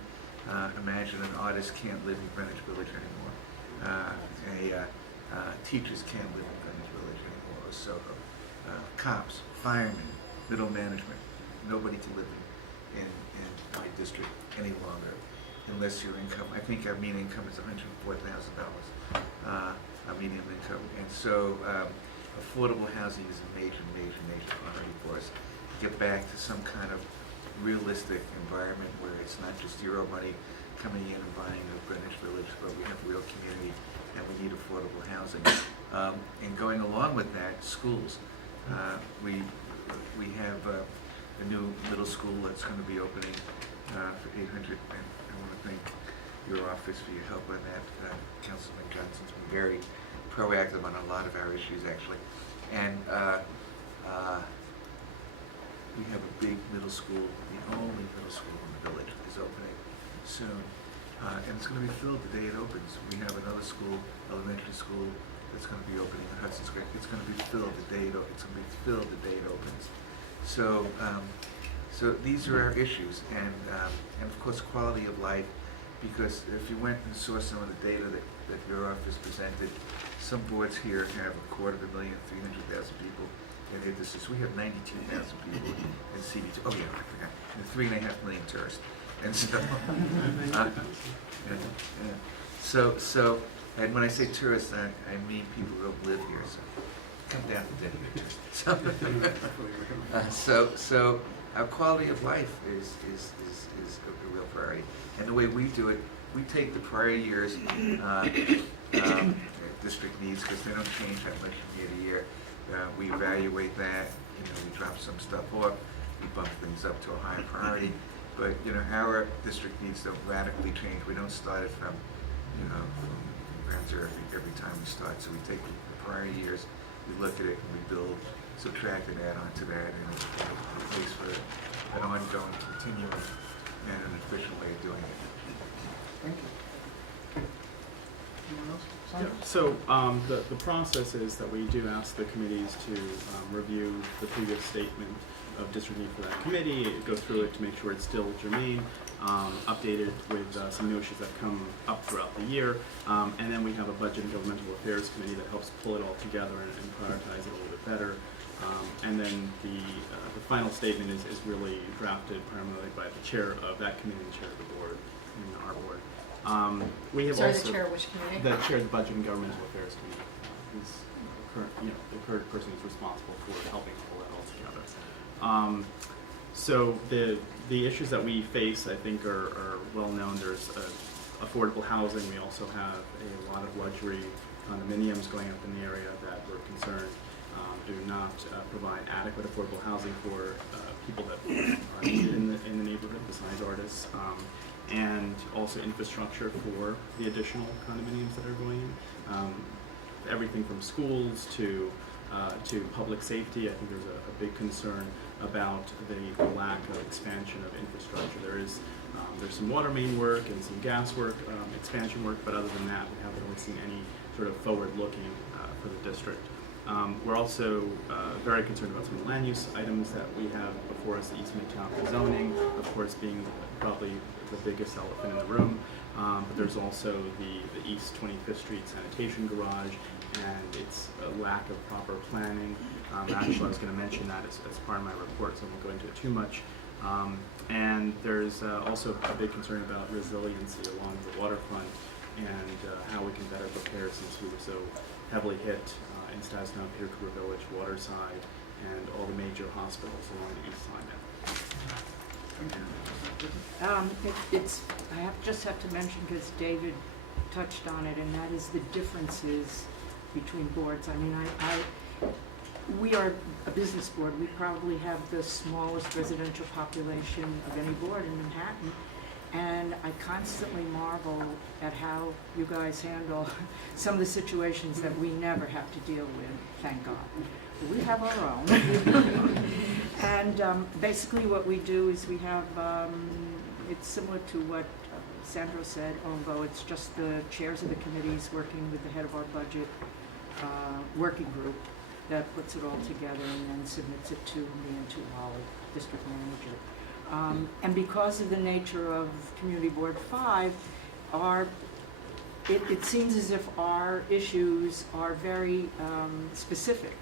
Imagine an artist can't live in Greenwich Village anymore. Teachers can't live in Greenwich Village anymore. A Soho, cops, firemen, middle management, nobody to live in my district any longer unless your income, I think our median income is $104,000, our median income. And so affordable housing is a major priority for us. Get back to some kind of realistic environment where it's not just Euro money coming in and buying a Greenwich Village, but we have real community and we need affordable housing. And going along with that, schools. We have a new middle school that's going to be opening for 800, and I want to thank your office for your help on that. Councilman Johnson's been very proactive on a lot of our issues, actually. And we have a big middle school, the only middle school in the village is opening soon. And it's going to be filled the day it opens. We have another school, elementary school, that's going to be opening in Hudson's Creek. It's going to be filled the day it opens. So, so these are our issues, and of course quality of life. Because if you went and saw some of the data that your office presented, some boards here have 250,000, 300,000 people in their districts. We have 92,000 people in CB2. Oh yeah, I forgot. And 3.5 million tourists. And so, and when I say tourists, I mean people who don't live here. So come down to dinner. So our quality of life is a real priority. And the way we do it, we take the prior year's district needs, because they don't change that much from year to year. We evaluate that, we drop some stuff off, we bump things up to a higher priority. But, our district needs don't radically change. We don't start it from ground zero every time we start. So we take the prior years, we look at it, and we build, subtract, and add on to that, and it's a place for an ongoing, continuing, and an efficient way of doing it. Thank you. Anyone else? Yeah, Sandra? so the process is that we do ask the committees to review the previous statement of district need for that committee, go through it to make sure it's still germane, updated with some new issues that come up throughout the year, and then we have a budget and governmental affairs committee that helps pull it all together and prioritize it a little bit better. And then the final statement is really drafted primarily by the chair of that committee and the chair of the board, and our board. We have Sorry, also the chair of which committee? the chair of the budget and governmental affairs committee, who's the current person who's responsible for helping pull that all together. So the issues that we face, I think, are well known. There's affordable housing. We also have a lot of luxury condominiums going up in the area that we're concerned do not provide adequate affordable housing for people that are needed in the neighborhood besides artists, and also infrastructure for the additional condominiums that are going in. Everything from schools to public safety. I think there's a big concern about the lack of expansion of infrastructure. There's some water main work and some gas work, expansion work, but other than that, we haven't really seen any sort of forward-looking for the district. We're also very concerned about some of the land use items that we have before us, the East Midtown zoning, of course, being probably the biggest elephant in the room. But there's also the East 25th Street sanitation garage and its lack of proper planning. Actually, I was going to mention that as part of my report, so I won't go into it too much. And there's also a big concern about resiliency along the waterfront and how we can better prepare, since we were so heavily hit in Stastown, Peter Cooper Village, Waterside, and all the major hospitals along the east side I just have to mention, because David touched on it, and that is the differences between boards. I mean, we are a business board. We probably have the smallest residential population of any board in Manhattan, and I constantly marvel at how you guys handle some of the situations that we never have to deal with, thank God. We have our own. And basically what we do is we have, it's similar to what Sandro said, although it's just the chairs of the committees working with the head of our budget working group that puts it all together and then submits it to me and to our district manager. And because of the nature of Community Board 5, it seems as if our issues are very specific.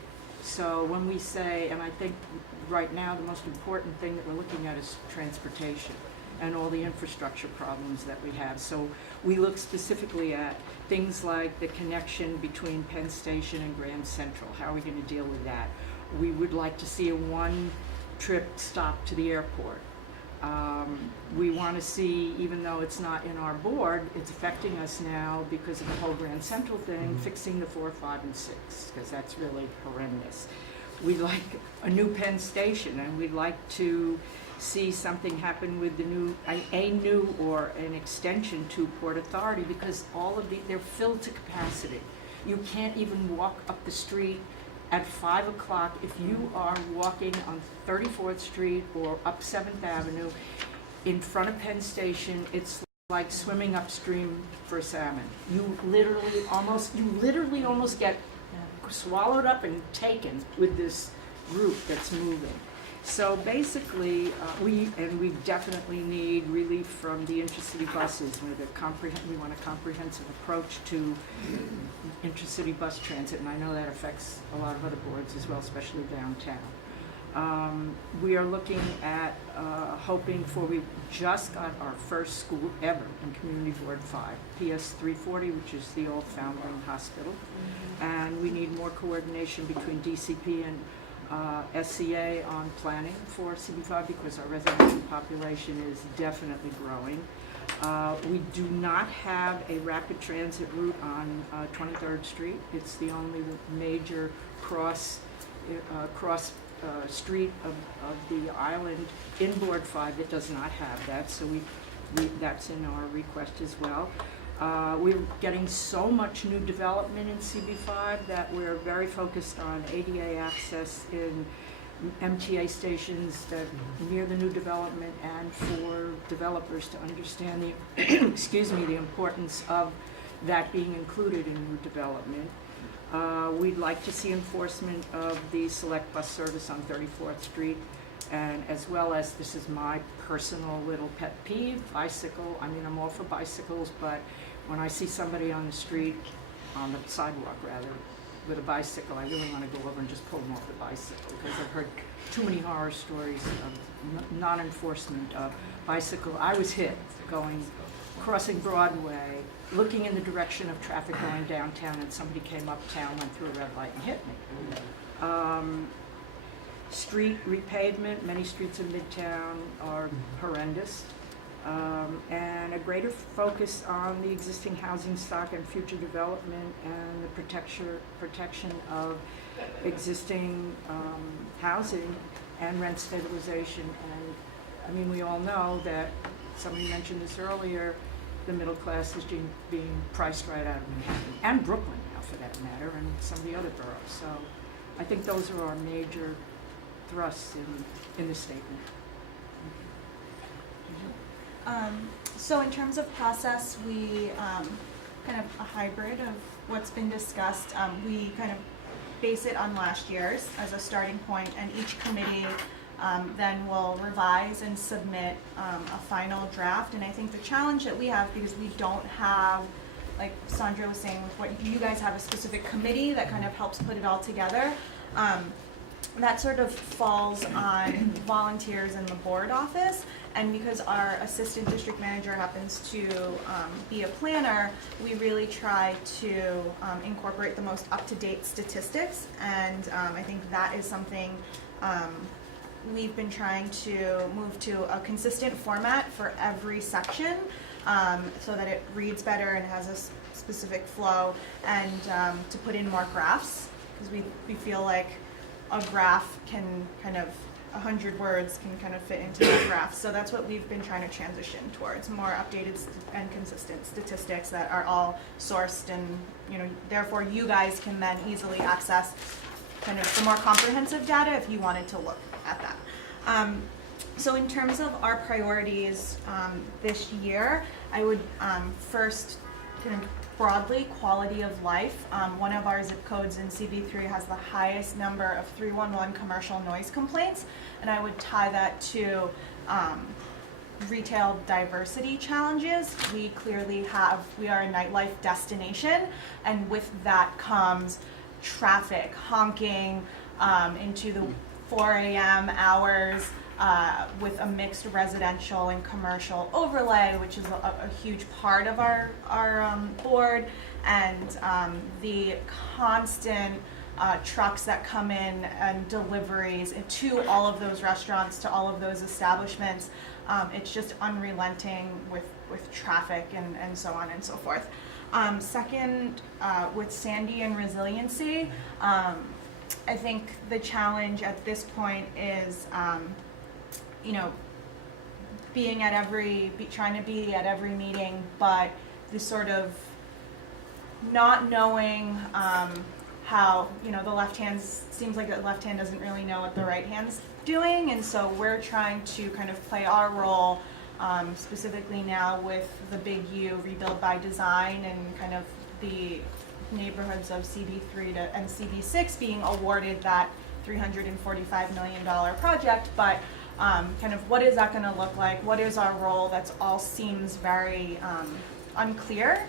So when we say, and I think right now the most important thing that we're looking at is transportation and all the infrastructure problems that we have. So we look specifically at things like the connection between Penn Station and Grand Central. How are we going to deal with that? We would like to see a one-trip stop to the airport. We want to see, even though it's not in our board, it's affecting us now because of the whole Grand Central thing, fixing the 4, 5, and 6, because that's really horrendous. We'd like a new Penn Station, and we'd like to see something happen with the new or an extension to Port Authority, because all of they're filled to capacity. You can't even walk up the street at 5 o'clock if you are walking on 34th Street or up 7th Avenue in front of Penn Station. It's like swimming upstream for salmon. You literally almost get swallowed up and taken with this group that's moving. So basically, we definitely need relief from the intercity buses. We want a comprehensive approach to intercity bus transit, and I know that affects a lot of other boards as well, especially downtown. We are looking at we just got our first school ever in Community Board 5, PS 340, which is the old Foundling Hospital, and we need more coordination between DCP and SCA on planning for CB5 because our residential population is definitely growing. We do not have a rapid transit route on 23rd Street. It's the only major cross street of the island in Board 5 that does not have that, so that's in our request as well. We're getting so much new development in CB5 that we're very focused on ADA access in MTA stations that near the new development, and for developers to understand the importance of that being included in new development. We'd like to see enforcement of the select bus service on 34th Street, and as well as, this is my personal little pet peeve, bicycle. I mean, I'm all for bicycles, but when I see somebody on the street, on the sidewalk rather, with a bicycle, I really want to go over and just pull them off the bicycle, because I've heard too many horror stories of non-enforcement of bicycle. I was hit crossing Broadway, looking in the direction of traffic going downtown, and somebody came uptown, went through a red light and hit me. Street repavement, many streets in Midtown are horrendous. And a greater focus on the existing housing stock and future development, and the protection of existing housing and rent stabilization. And I mean, we all know that, somebody mentioned this earlier, the middle class is being priced right out of Manhattan, and Brooklyn now for that matter, and some of the other boroughs. So I think those are our major thrusts in the statement. So in terms of process, we kind of a hybrid of what's been discussed. We kind of base it on last year's as a starting point, and each committee then will revise and submit a final draft. And I think the challenge that we have, because we don't have, like Sandra was saying, with what you guys have a specific committee that kind of helps put it all together, that sort of falls on volunteers in the board office. And because our assistant district manager happens to be a planner, we really try to incorporate the most up-to-date statistics. And I think that is something we've been trying to move to a consistent format for every section, so that it reads better and has a specific flow, and to put in more graphs, because we feel like a graph can kind of, 100 words can kind of fit into that graph. So that's what we've been trying to transition towards, more updated and consistent statistics that are all sourced, and therefore you guys can then easily access kind of the more comprehensive data if you wanted to look at that. So in terms of our priorities this year, I would first kind of broadly, quality of life. One of our zip codes in CB3 has the highest number of 311 commercial noise complaints, and I would tie that to retail diversity challenges. We are a nightlife destination, and with that comes traffic, honking, into the 4 a.m. hours with a mixed residential and commercial overlay, which is a huge part of our board, and the constant trucks that come in and deliveries to all of those restaurants, to all of those establishments. It's just unrelenting with traffic and so on and so forth. Second, with Sandy and resiliency, I think the challenge at this point is, trying to be at every meeting, but the sort of not knowing how, the left hand seems like the left hand doesn't really know what the right hand's doing, and so we're trying to kind of play our role, specifically now with the Big U Rebuild by Design and kind of the neighborhoods of CB3 and CB6 being awarded that $345 million project, but kind of what is that going to look like? What is our role? That's all seems very unclear,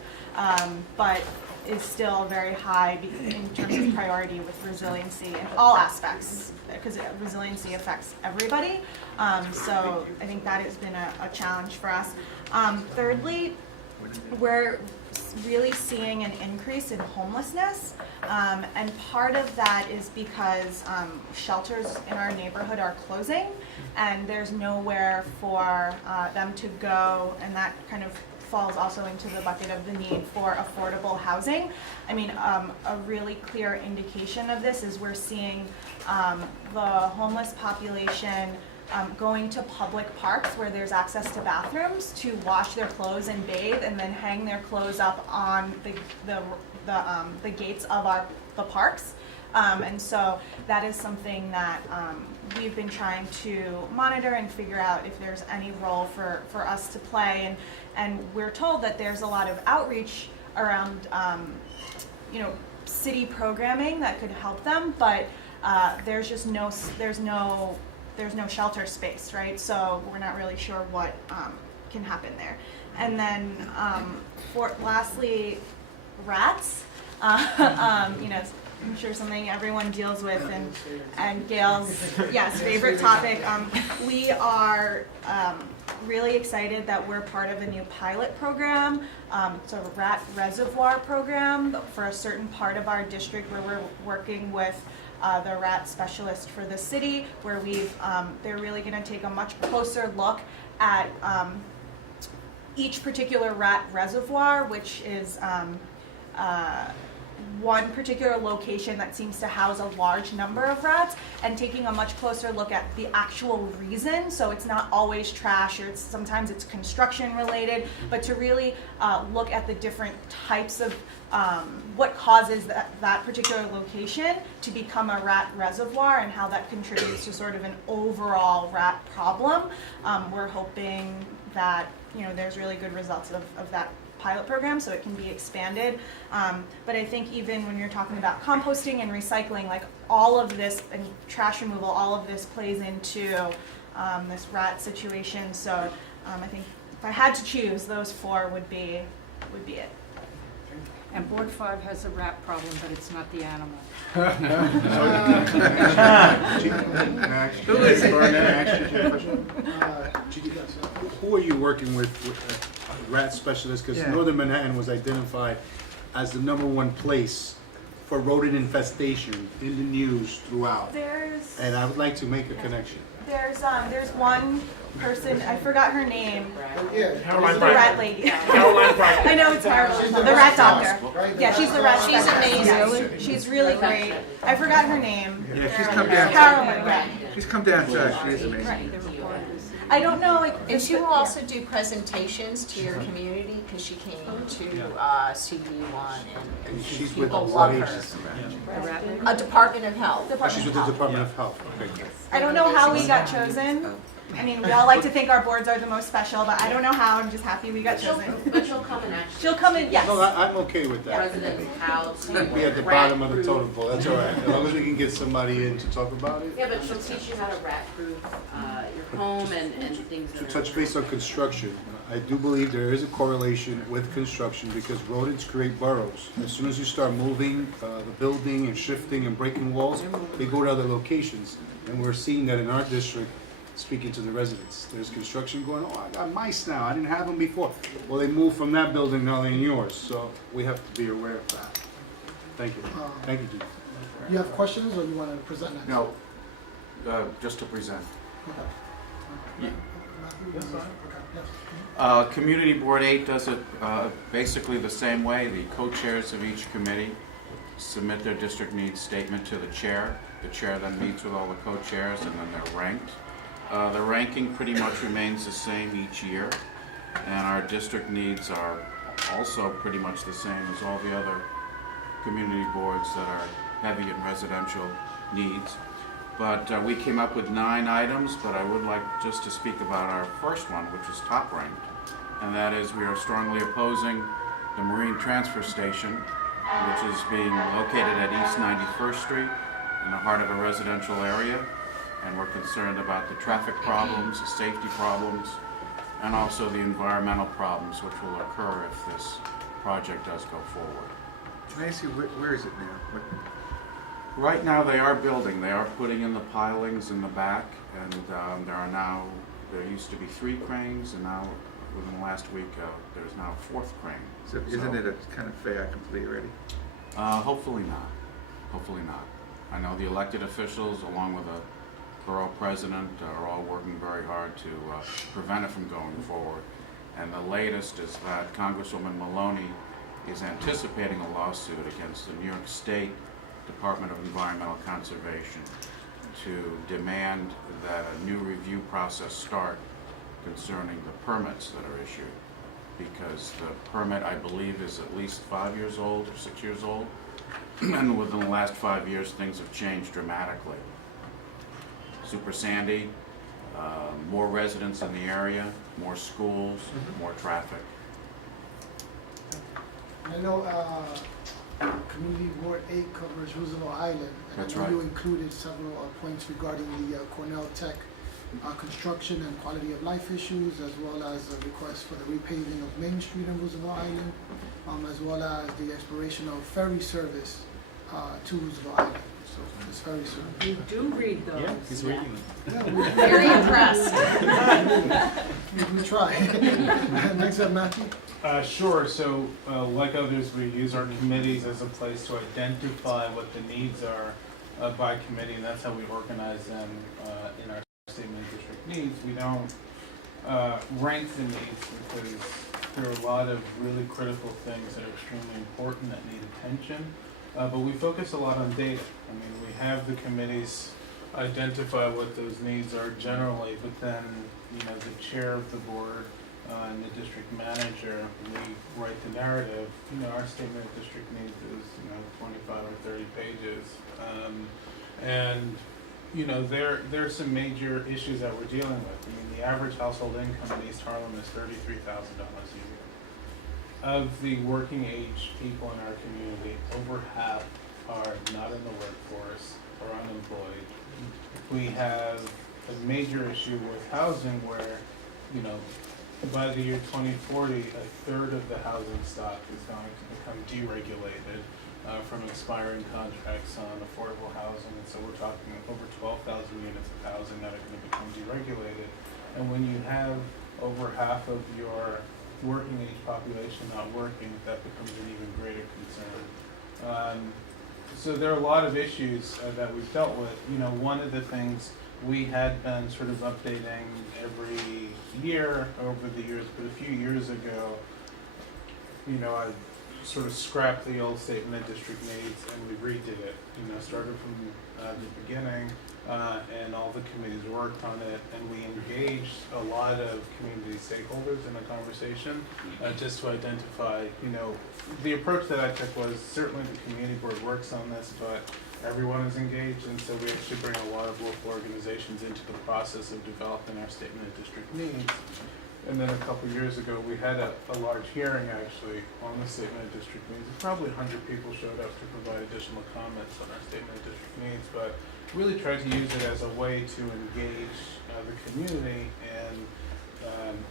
but is still very high in terms of priority with resiliency in all aspects, because resiliency affects everybody. So I think that has been a challenge for us. Thirdly, we're really seeing an increase in homelessness, and part of that is because shelters in our neighborhood are closing, and there's nowhere for them to go, and that kind of falls also into the bucket of the need for affordable housing. I mean, a really clear indication of this is we're seeing the homeless population going to public parks where there's access to bathrooms to wash their clothes and bathe, and then hang their clothes up on the gates of the parks. And so that is something that we've been trying to monitor and figure out if there's any role for us to play. And we're told that there's a lot of outreach around city programming that could help them, but there's just no shelter space, right? So we're not really sure what can happen there. And then lastly, rats. I'm sure something everyone deals with, and Gail's favorite topic. We are really excited that we're part of a new pilot program. It's a rat reservoir program for a certain part of our district where we're working with the rat specialist for the city, where they're really going to take a much closer look at each particular rat reservoir, which is one particular location that seems to house a large number of rats, and taking a much closer look at the actual reason. So it's not always trash, or sometimes it's construction related, but to really look at the different types of what causes that particular location to become a rat reservoir, and how that contributes to sort of an overall rat problem. We're hoping that there's really good results of that pilot program, so it can be expanded. But I think even when you're talking about composting and recycling, like all of this, and trash removal, all of this plays into this rat situation. So I think if I had to choose, those four would be it. And Board 5 has a rat problem, but it's not the animal. Who are you working with rat specialists? Because Northern Manhattan was identified as the #1 place for rodent infestation in the news throughout. And I would like to make a connection. There's one person, I forgot her name. Caroline The rat lady. Caroline I know it's terrible. The rat doctor. Yeah, she's the rat. She's amazing. Yeah, she's really great. I forgot her name. Yeah, she's come down. Caroline. Yeah. She's come down to she is amazing. Right. I don't know. And she will also do presentations to your community, because she came to CB1, and She's with people what love her. agency? A Department of Health. She's with the Department of Health. Okay. I don't know how we got chosen. I mean, we all like to think our boards are the most special, but I don't know how. I'm just happy we got chosen. But she'll come and actually. She'll come in, yes. No, I'm okay with that. Residents' house. Be at the bottom of the totem pole, that's all right, as long as we can get somebody in to talk about it. Yeah, but she'll teach you how to rat-proof your home and things To that are. touch base on construction, I do believe there is a correlation with construction because rodents create burrows. As soon as you start moving the building and shifting and breaking walls, they go to other locations. And we're seeing that in our district, speaking to the residents. There's construction going, oh, I got mice now, I didn't have them before. Well, they moved from that building, now they're in yours, so we have to be aware of that. Thank you. Thank you, Chief. You have questions or you want to present next? No, just to present. Okay. Yeah. Okay, yes. Community Board 8 does it basically the same way. The co-chairs of each committee submit their district needs statement to the chair. The chair then meets with all the co-chairs and then they're ranked. The ranking pretty much remains the same each year, and our district needs are also pretty much the same as all the other community boards that are heavy in residential needs. But we came up with 9 items, but I would like just to speak about our first one, which is top ranked, and that is we are strongly opposing the Marine Transfer Station, which is being located at East 91st Street in the heart of a residential area, and we're concerned about the traffic problems, the safety problems, and also the environmental problems which will occur if this project does go forward. Can I ask you, where is it now? Right now they are building, they are putting in the pilings in the back, and there used to be 3 cranes, and now within the last week there's now a 4th crane. So isn't it a kind of fait accompli already? Hopefully not. Hopefully not. I know the elected officials, along with the borough president, are all working very hard to prevent it from going forward. And the latest is that Congresswoman Maloney is anticipating a lawsuit against the New York State Department of Environmental Conservation to demand that a new review process start concerning the permits that are issued. Because the permit, I believe, is at least 5 years old or 6 years old. And within the last 5 years, things have changed dramatically. Super Sandy, more residents in the area, more schools, more traffic. I know Community Board 8 covers Roosevelt Island, and That's I know right. you included several points regarding the Cornell Tech construction and quality of life issues, as well as a request for the repaving of Main Street in Roosevelt Island, as well as the exploration of ferry service to Roosevelt Island. So it's ferry service. You do read those. Yeah, he's reading them. Yeah, Very impressed. we try. Next up, Matthew. Sure. So, like others, we use our committees as a place to identify what the needs are by committee, and that's how we organize them in our statement of district needs. We don't rank the needs because there are a lot of really critical things that are extremely important that need attention. But we focus a lot on data. I mean, we have the committees identify what those needs are generally, but then, the chair of the board and the district manager, we write the narrative. Our statement of district needs is, 25 or 30 pages. There are some major issues that we're dealing with. I mean, the average household income in East Harlem is $33,000 a year. Of the working age people in our community, over half are not in the workforce or unemployed. We have a major issue with housing where, by the year 2040, a third of the housing stock is going to become deregulated from expiring contracts on affordable housing. And so we're talking over 12,000 units of housing that are going to become deregulated. And when you have over half of your working age population not working, that becomes an even greater concern. So there are a lot of issues that we've dealt with. One of the things we had been sort of updating every year over the years, but a few years ago, I sort of scrapped the old statement of district needs and we redid it. Started from the beginning, and all the committees worked on it, and we engaged a lot of community stakeholders in the conversation just to identify, the approach that I took was certainly the community board works on this, but everyone is engaged, and so we actually bring a lot of local organizations into the process of developing our statement of district needs. And then a couple years ago, we had a large hearing actually on the statement of district needs. Probably 100 people showed up to provide additional comments on our statement of district needs, but really tried to use it as a way to engage the community and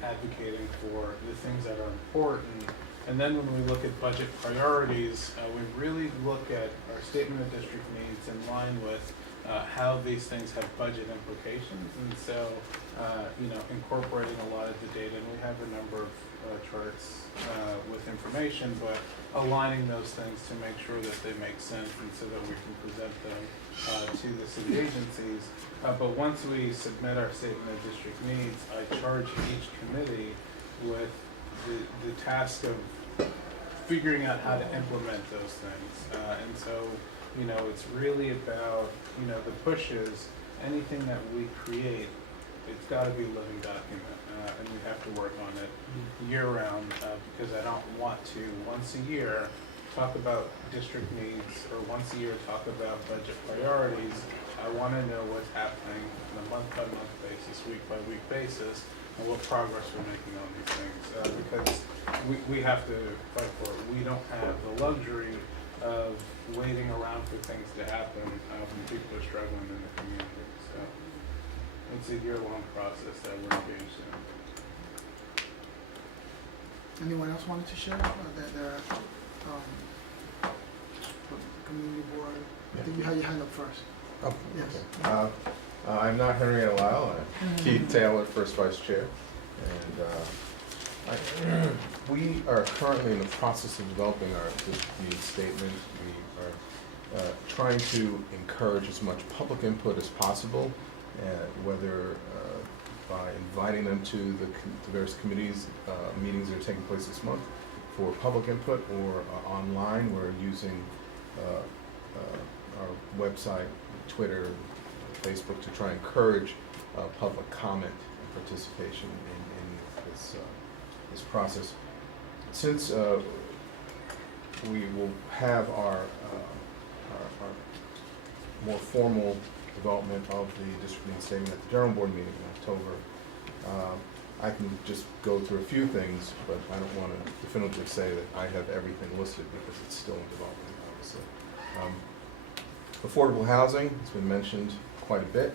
advocating for the things that are important. And then when we look at budget priorities, we really look at our statement of district needs in line with how these things have budget implications. And so, incorporating a lot of the data, and we have a number of charts with information, but aligning those things to make sure that they make sense and so that we can present them to the city agencies. But once we submit our statement of district needs, I charge each committee with the task of figuring out how to implement those things. And so, it's really about, the push is anything that we create, it's got to be a living document, and we have to work on it year-round, because I don't want to, once a year, talk about district needs, or once a year talk about budget priorities. I want to know what's happening on a month-by-month basis, week-by-week basis, and what progress we're making on these things, because we have to fight for it. We don't have the luxury of waiting around for things to happen when people are struggling in the community. So it's a year-long process that we're engaged in. Anyone else wanted to share the community board? I think you had your hand up first. Oh, Yes. okay. I'm not Henrietta Lyle, I'm Keith Taylor, first vice chair. And we are currently in the process of developing our district needs statement. We are trying to encourage as much public input as possible, whether by inviting them to the various committees, meetings that are taking place this month for public input, or online. We're using our website, Twitter, Facebook to try and encourage public comment and participation in this process. Since we will have our more formal development of the district needs statement at the general board meeting in October, I can just go through a few things, but I don't want to definitively say that I have everything listed because it's still in development, obviously. Affordable housing has been mentioned quite a bit.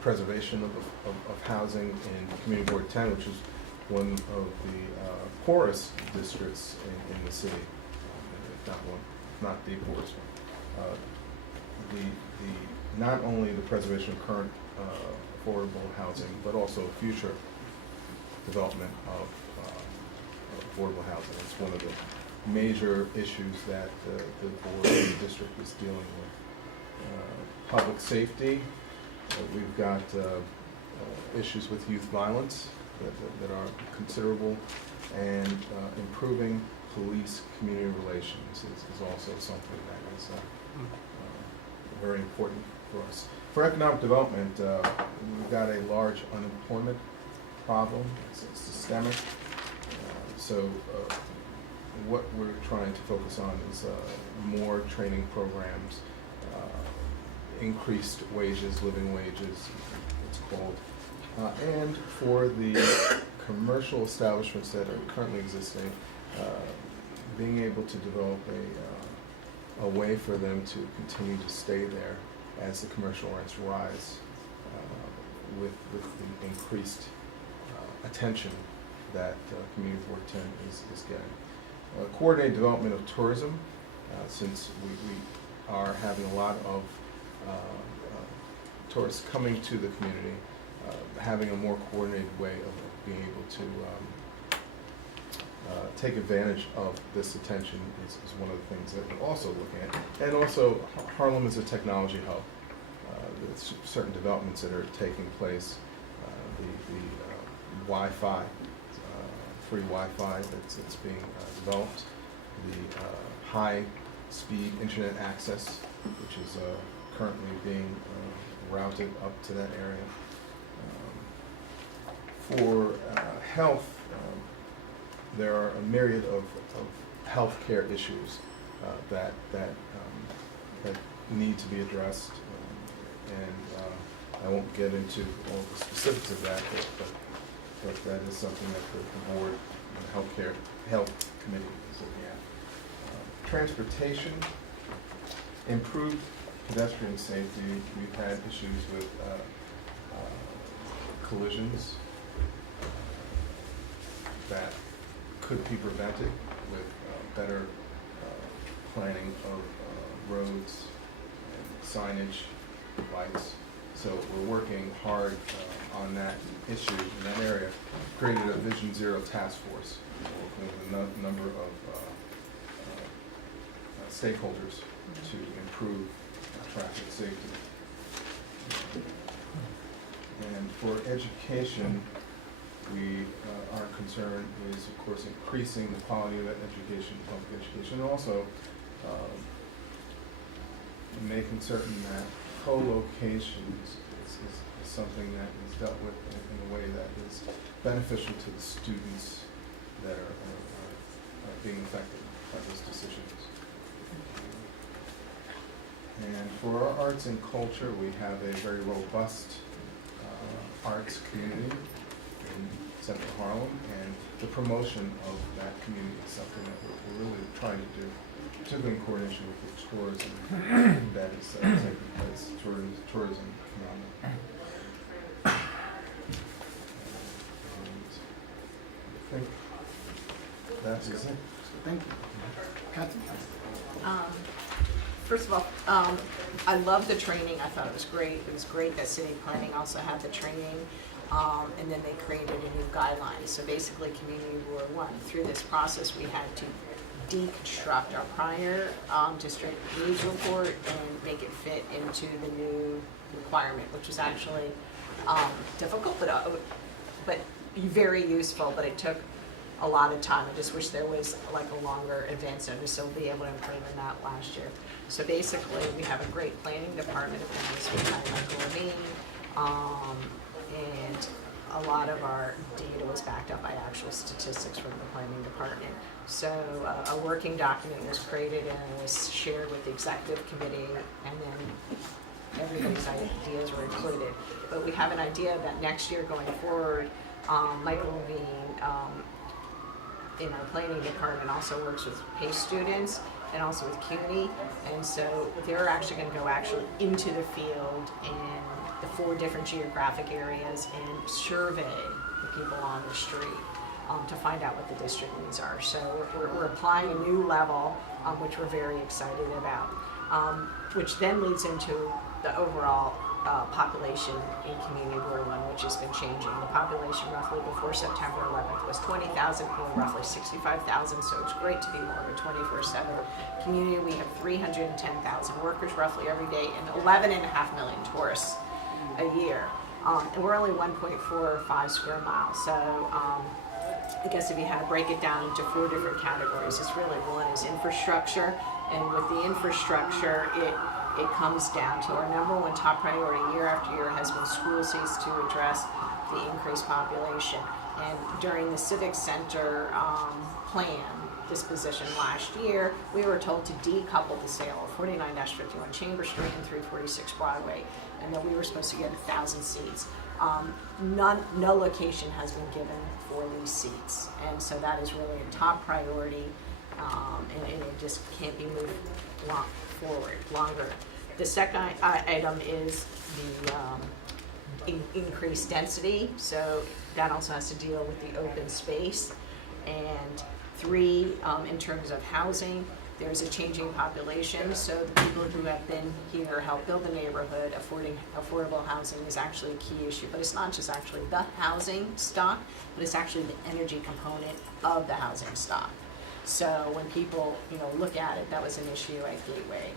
Preservation of housing in Community Board 10, which is one of the poorest districts in the city, if not one, not the poorest one. Not only the preservation of current affordable housing, but also future development of affordable housing. It's one of the major issues that the board and the district is dealing with. Public safety, we've got issues with youth violence that are considerable, and improving police-community relations is also something that is very important for us. For economic development, we've got a large unemployment problem. It's systemic. So what we're trying to focus on is more training programs, increased wages, living wages, it's called. And for the commercial establishments that are currently existing, being able to develop a way for them to continue to stay there as the commercial rents rise, with the increased attention that Community Board 10 is getting. Coordinated development of tourism, since we are having a lot of tourists coming to the community, having a more coordinated way of being able to take advantage of this attention is one of the things that we're also looking at. And also, Harlem is a technology hub. There's certain developments that are taking place. The Wi-Fi, free Wi-Fi that's being developed, the high-speed internet access, which is currently being routed up to that area. For health, there are a myriad of healthcare issues that need to be addressed. And I won't get into all the specifics of that, but that is something that the board and health committee is looking at. Transportation, improved pedestrian safety. We've had issues with collisions that could be prevented with better planning of roads and signage, lights. So we're working hard on that issue in that area. Created a Vision Zero task force with a number of stakeholders to improve traffic safety. And for education, we, our concern is, of course, increasing the quality of that education, public education, and also making certain that co-location is something that is dealt with in a way that is beneficial to the students that are being affected by those decisions. And for our arts and culture, we have a very robust arts community in Central Harlem, and the promotion of that community is something that we're really trying to do, particularly in coordination with the tourism that is taking place, tourism phenomenon. I think that is it. Thank you. Kathy? First of all, I love the training. I thought it was great. It was great that city planning also had the training, and then they created a new guideline. So basically, Community War 1, through this process, we had to deconstruct our prior district needs report and make it fit into the new requirement, which was actually difficult, but very useful. But it took a lot of time. I just wish there was like a longer advance notice, so we'll be able to implement that last year. So basically, we have a great planning department. We have Michael Levine, and a lot of our data was backed up by actual statistics from the planning department. So a working document was created and was shared with the executive committee, and then everybody's ideas were included. But we have an idea that next year going forward, Michael Levine in our planning department also works with PACE students and also with CUNY, and so they're actually going to go into the field in the 4 different geographic areas and survey the people on the street to find out what the district needs are. So we're applying a new level, which we're very excited about, which then leads into the overall population in Community War 1, which has been changing. The population roughly before September 11th was 20,000, we're roughly 65,000, so it's great to be more of a 24/7 community. We have 310,000 workers roughly every day and 11.5 million tourists a year. And we're only 1.45 square miles, so I guess if you had to break it down into 4 different categories, it's really one is infrastructure, and with the infrastructure, it comes down to our number 1 top priority year after year has been school seats to address the increased population. And during the Civic Center plan disposition last year, we were told to decouple the sale of 49-51 Chamber Street and 346 Broadway, and that we were supposed to get 1,000 seats. No location has been given for these seats, and so that is really a top priority, and it just can't be moved forward longer. The second item is the increased density, so that also has to deal with the open space. And 3, in terms of housing, there's a changing population, so the people who have been here help build the neighborhood. Affordable housing is actually a key issue, but it's not just actually the housing stock, but it's actually the energy component of the housing stock. So when people, look at it, that was an issue at Gateway.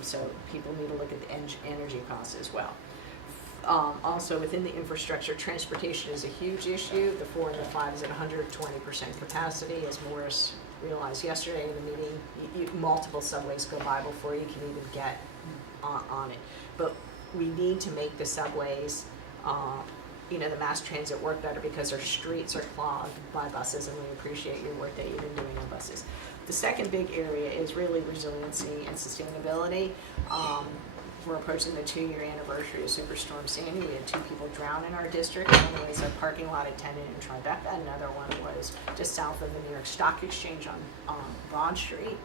So people need to look at the energy costs as well. Also within the infrastructure, transportation is a huge issue. The 4 and the 5 is at 120% capacity, as Morris realized yesterday in the meeting. Multiple subways go by before you can even get on it. But we need to make the subways you know, the mass transit work better because our streets are clogged by buses, and we appreciate your work that you've been doing on buses. The second big area is really resiliency and sustainability. We're approaching the 2-year anniversary of Superstorm Sandy. We had 2 people drown in our district. One was a parking lot attendant in Tribeca. Another one was just south of the New York Stock Exchange on Broad Street.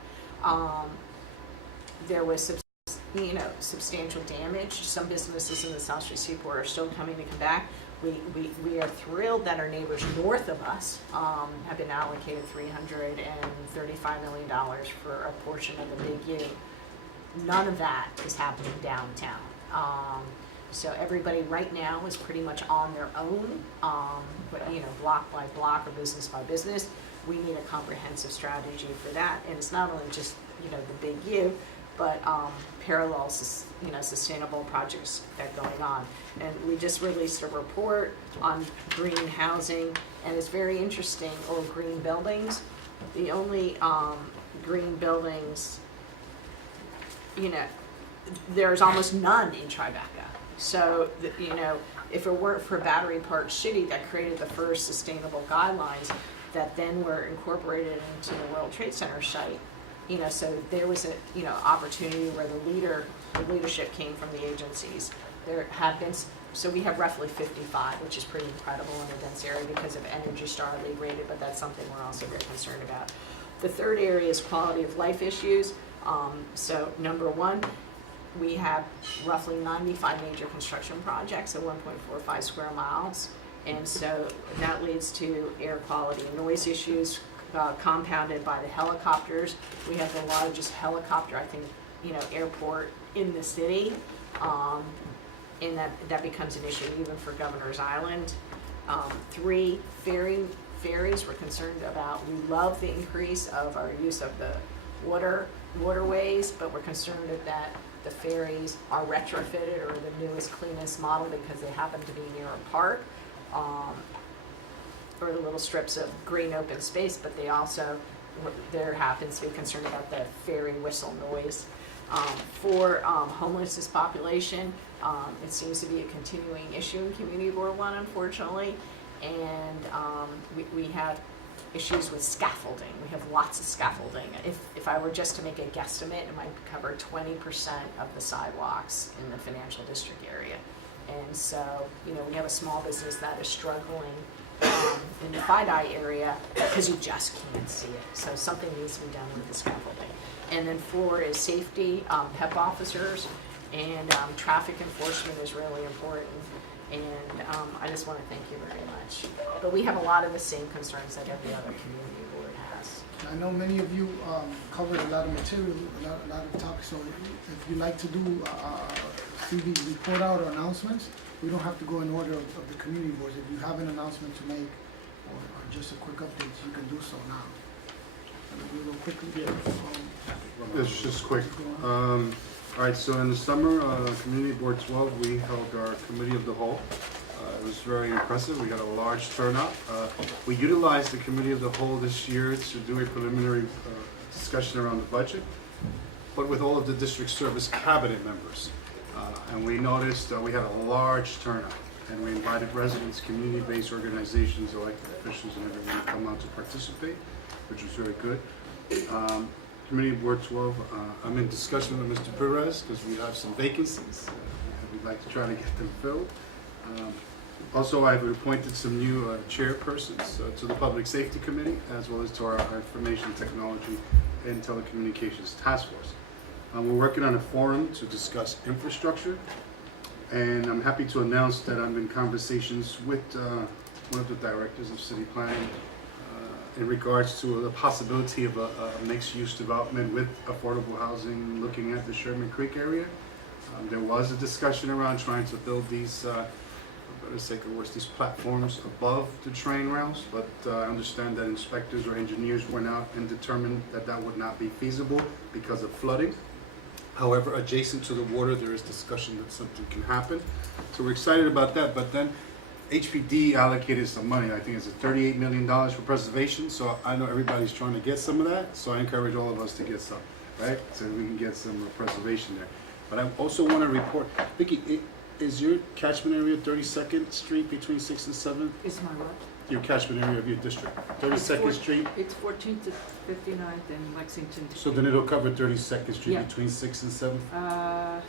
There was substantial damage. Some businesses in the South Street Seaport are still coming to come back. We are thrilled that our neighbors north of us have been allocated $335 million for a portion of the Big U. None of that is happening downtown. So everybody right now is pretty much on their own, but block by block or business by business. We need a comprehensive strategy for that, and it's not only just the Big U, but parallel sustainable projects that are going on. And we just released a report on green housing, and it's very interesting, or green buildings. The only green buildings, there's almost none in Tribeca. So, if it weren't for Battery Park City that created the first sustainable guidelines that then were incorporated into the World Trade Center site, so there was a, opportunity where the leadership came from the agencies. There have been, so we have roughly 55, which is pretty incredible in a dense area because of Energy Star League rated, but that's something we're also very concerned about. The third area is quality of life issues. So number one, we have roughly 95 major construction projects at 1.45 square miles. And so that leads to air quality and noise issues, compounded by the helicopters. We have the largest helicopter, I think, airport in the city. And that becomes an issue even for Governor's Island. 3, ferries we're concerned about. We love the increase of our use of the waterways, but we're concerned that the ferries are retrofitted or the newest, cleanest model because they happen to be near a park, or the little strips of green open space, but they also, there happens to be concern about the ferry whistle noise. For homelessness population, it seems to be a continuing issue in Community Board 1, unfortunately, and we have issues with scaffolding. We have lots of scaffolding. If I were just to make a guesstimate, it might cover 20% of the sidewalks in the financial district area. And so, we have a small business that is struggling in the FIDI area because you just can't see it. So something needs to be done with the scaffolding. And then 4 is safety, PEP officers, and traffic enforcement is really important. And I just want to thank you very much. But we have a lot of the same concerns that every other community board has. I know many of you covered a lot of material, a lot of topics, so if you like to do TV report out or announcements, we don't have to go in order of the community boards. If you have an announcement to make or just a quick update, you can do so now. We'll go quickly. It's just quick. All right, so in the summer, Community Board 12, we held our Committee of the Whole. It was very impressive. We got a large turnout. We utilized the Committee of the Whole this year to do a preliminary discussion around the budget, but with all of the district service cabinet members. And we noticed we had a large turnout, and we invited residents, community-based organizations, elected officials, and everyone to come out to participate, which was very good. Committee Board 12, I'm in discussion with Mr. Perez because we have some vacancies. We'd like to try to get them filled. Also, I've appointed some new chairpersons to the Public Safety Committee, as well as to our Information Technology and Telecommunications Task Force. We're working on a forum to discuss infrastructure, and I'm happy to announce that I'm in conversations with one of the directors of city planning in regards to the possibility of a mixed-use development with affordable housing looking at the Sherman Creek area. There was a discussion around trying to build these, for better sake of words, these platforms above the train rails, but I understand that inspectors or engineers went out and determined that that would not be feasible because of flooding. However, adjacent to the water, there is discussion that something can happen. So we're excited about that, but then HPD allocated some money. I think it's $38 million for preservation, so I know everybody's trying to get some of that, so I encourage all of us to get some, right? So we can get some preservation there. But I also want to report, Vicki, Is your catchment area 32nd Street between 6th and 7th? Is my what? Your catchment area of your district? It's 32nd Street? It's 14th to 59th and Lexington. So then it'll cover 32nd Street Yeah. between 6th and 7th?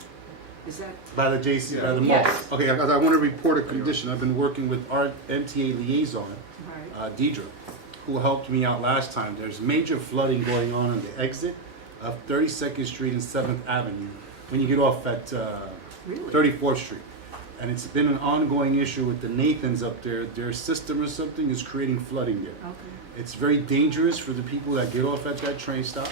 Is that? By the JC, by the mall? Yes. Okay, I want to report a condition. I've been working with our MTA liaison, Right. Deidre, who helped me out last time. There's major flooding going on the exit of 32nd Street and 7th Avenue when you get off at Really? 34th Street. And it's been an ongoing issue with the Nathans up there. Their system or something is creating flooding there. Okay. It's very dangerous for the people that get off at that train stop.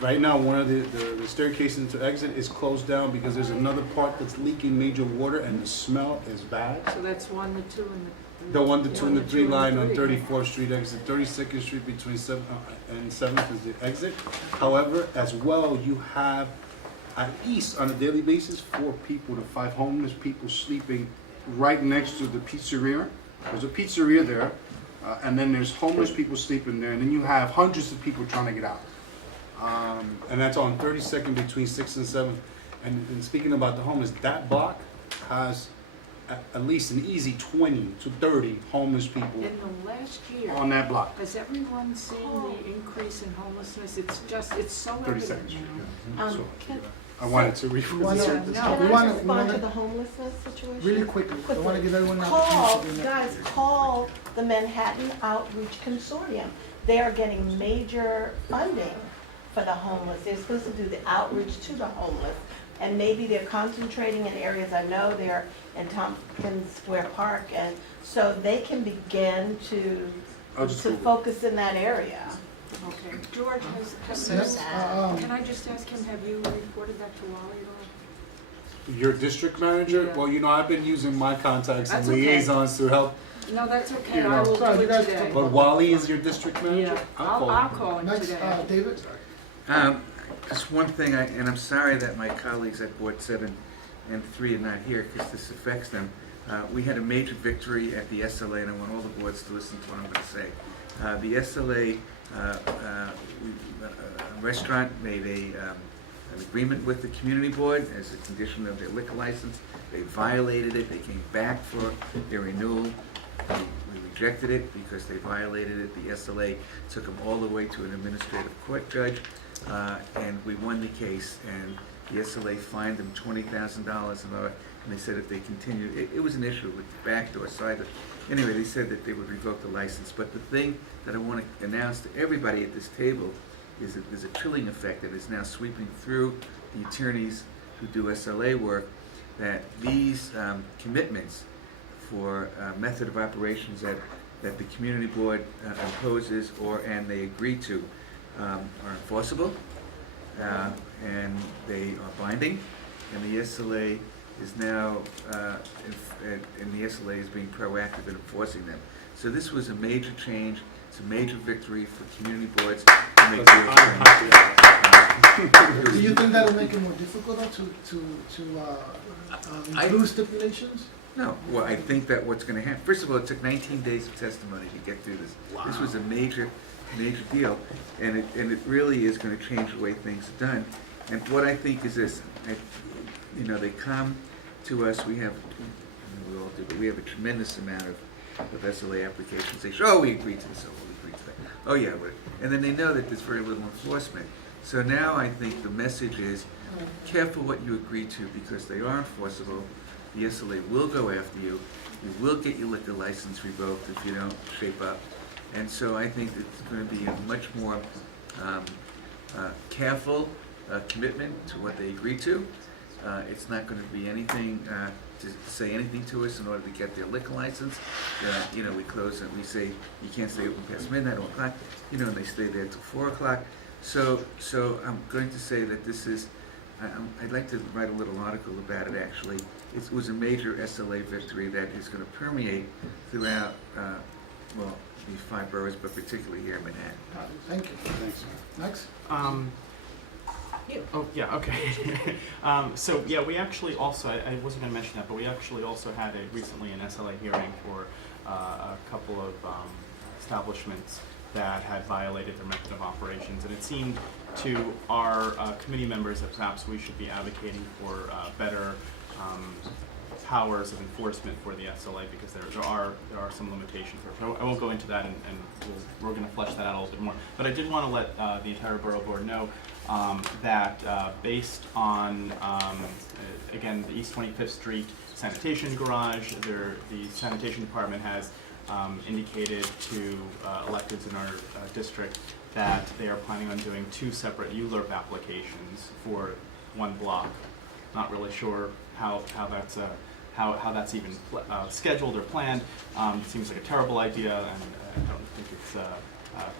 Right now, one of the staircases into exit is closed down because there's another part that's leaking major water and the smell is bad. So that's 1, the 2, and The 1, the 2, and the 3 2, line and on the 3. 34th Street exit, 32nd Street between 7th and 7th is the exit. However, as well, you have at least on a daily basis 4 people to 5 homeless people sleeping right next to the pizzeria. There's a pizzeria there, and then there's homeless people sleeping there, and then you have hundreds of people trying to get out. And that's on 32nd between 6th and 7th. And speaking about the homeless, that block has at least an easy 20 to 30 homeless people In the last year, on that block. has everyone seen the increase in homelessness? It's just, it's so 32nd evident Street. now. Yeah. So, Can I wanted to We refer wanna- this. Yeah, we no. can wanna- I respond wanna- to the homelessness situation? Really quickly, I want to give everyone an Call, opportunity. guys, call the Manhattan Outreach Consortium. They are getting major funding for the homeless. They're supposed to do the outreach to the homeless. And maybe they're concentrating in areas, I know they're in Tompkins Square Park, and so they can begin I'll just to Google. focus in that area. Okay. George, has Yes, can I just ask him, have you reported that to Wally at all? Your district manager? Yeah. Well, you know, I've been using my contacts and That's okay. liaisons to help. No, that's okay, You I know. will Sorry, do you it guys- today. But Wally is your district manager? Yeah, I'll call him Next, today. David? Just one thing, and I'm sorry that my colleagues at Board 7 and 3 are not here because this affects them. We had a major victory at the SLA, and I want all the boards to listen to what I'm going to say. The SLA restaurant made an agreement with the community board as a condition of their liquor license. They violated it. They came back for their renewal. We rejected it because they violated it. The SLA took them all the way to an administrative court judge, and we won the case. And the SLA fined them $20,000 and they said if they continued, it was an issue with the backdoor side. Anyway, they said that they would revoke the license. But the thing that I want to announce to everybody at this table is that there's a chilling effect that is now sweeping through the attorneys who do SLA work, that these commitments for method of operations that the community board imposes and they agree to are enforceable, and they are binding, and the SLA is now, and the SLA is being proactive in enforcing them. So this was a major change. It's a major victory for community boards to make their Do you think that'll make it more difficult to include stipulations? No, well, I think that what's gonna happen, first of all, it took 19 days of testimony to get through this. This was a major deal, and it really is gonna change the way things are done. And what I think is this, they come to us, we all do, but we have a tremendous amount of SLA applications. They say, oh, we agreed to this, oh, we agreed to that. Oh, yeah, and then they know that there's very little enforcement. So now I think the message is, careful what you agree to because they are enforceable. The SLA will go after you. You will get your liquor license revoked if you don't shape up. And so I think it's going to be a much more careful commitment to what they agree to. It's not going to be anything to say anything to us in order to get their liquor license. We close and we say you can't stay open past midnight or o'clock. And they stay there till 4 o'clock. So I'm going to say that this is. I'd like to write a little article about it. Actually, it was a major SLA victory that is going to permeate throughout. These 5 boroughs, but particularly here in Manhattan. Thank you. Thanks. Next? Oh, yeah, okay. So, yeah, we actually also, I wasn't going to mention that, but we actually also had recently an SLA hearing for a couple of establishments that had violated their method of operations, and it seemed to our committee members that perhaps we should be advocating for better powers of enforcement for the SLA because there are some limitations. So I won't go into that, and we're going to flesh that out a little bit more. But I did want to let the entire Borough Board know that based on, again, the East 25th Street sanitation garage, the sanitation department has indicated to electeds in our district that they are planning on doing 2 separate ULURP applications for 1 block. Not really sure how that's even scheduled or planned. It seems like a terrible idea, and I don't think it's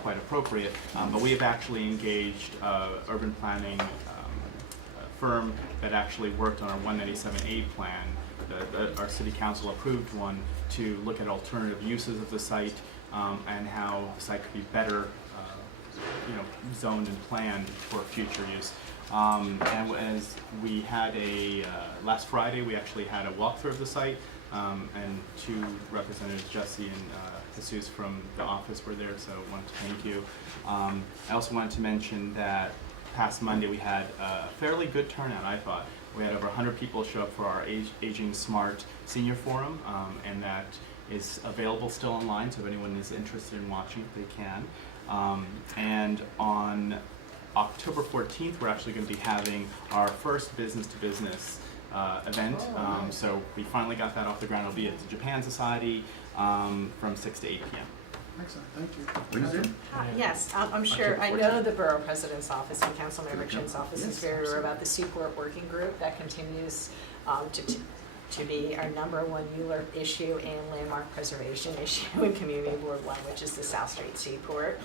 quite appropriate. But we have actually engaged urban planning firm that actually worked on our 197A plan. Our city council approved one to look at alternative uses of the site and how the site could be better zoned and planned for future use. And as we had last Friday, we actually had a walkthrough of the site, and 2 representatives, Jesse and Jesus from the office, were there, so I wanted to thank you. I also wanted to mention that past Monday we had a fairly good turnout, I thought. We had over 100 people show up for our Aging Smart Senior Forum, and that is available still online, so if anyone is interested in watching it, they can. And on October 14th, we're actually going to be having our first business-to-business event. So we finally got that off the ground. It'll be at the Japan Society from 6 to 8 p.m. Excellent, thank you. Wednesday? Yes, I'm sure, I know the Borough President's Office and Councilmember Chin's office is very aware about the Seaport Working Group that continues to be our #1 ULURP issue and landmark preservation issue in Community Board 1, which is the South Street Seaport.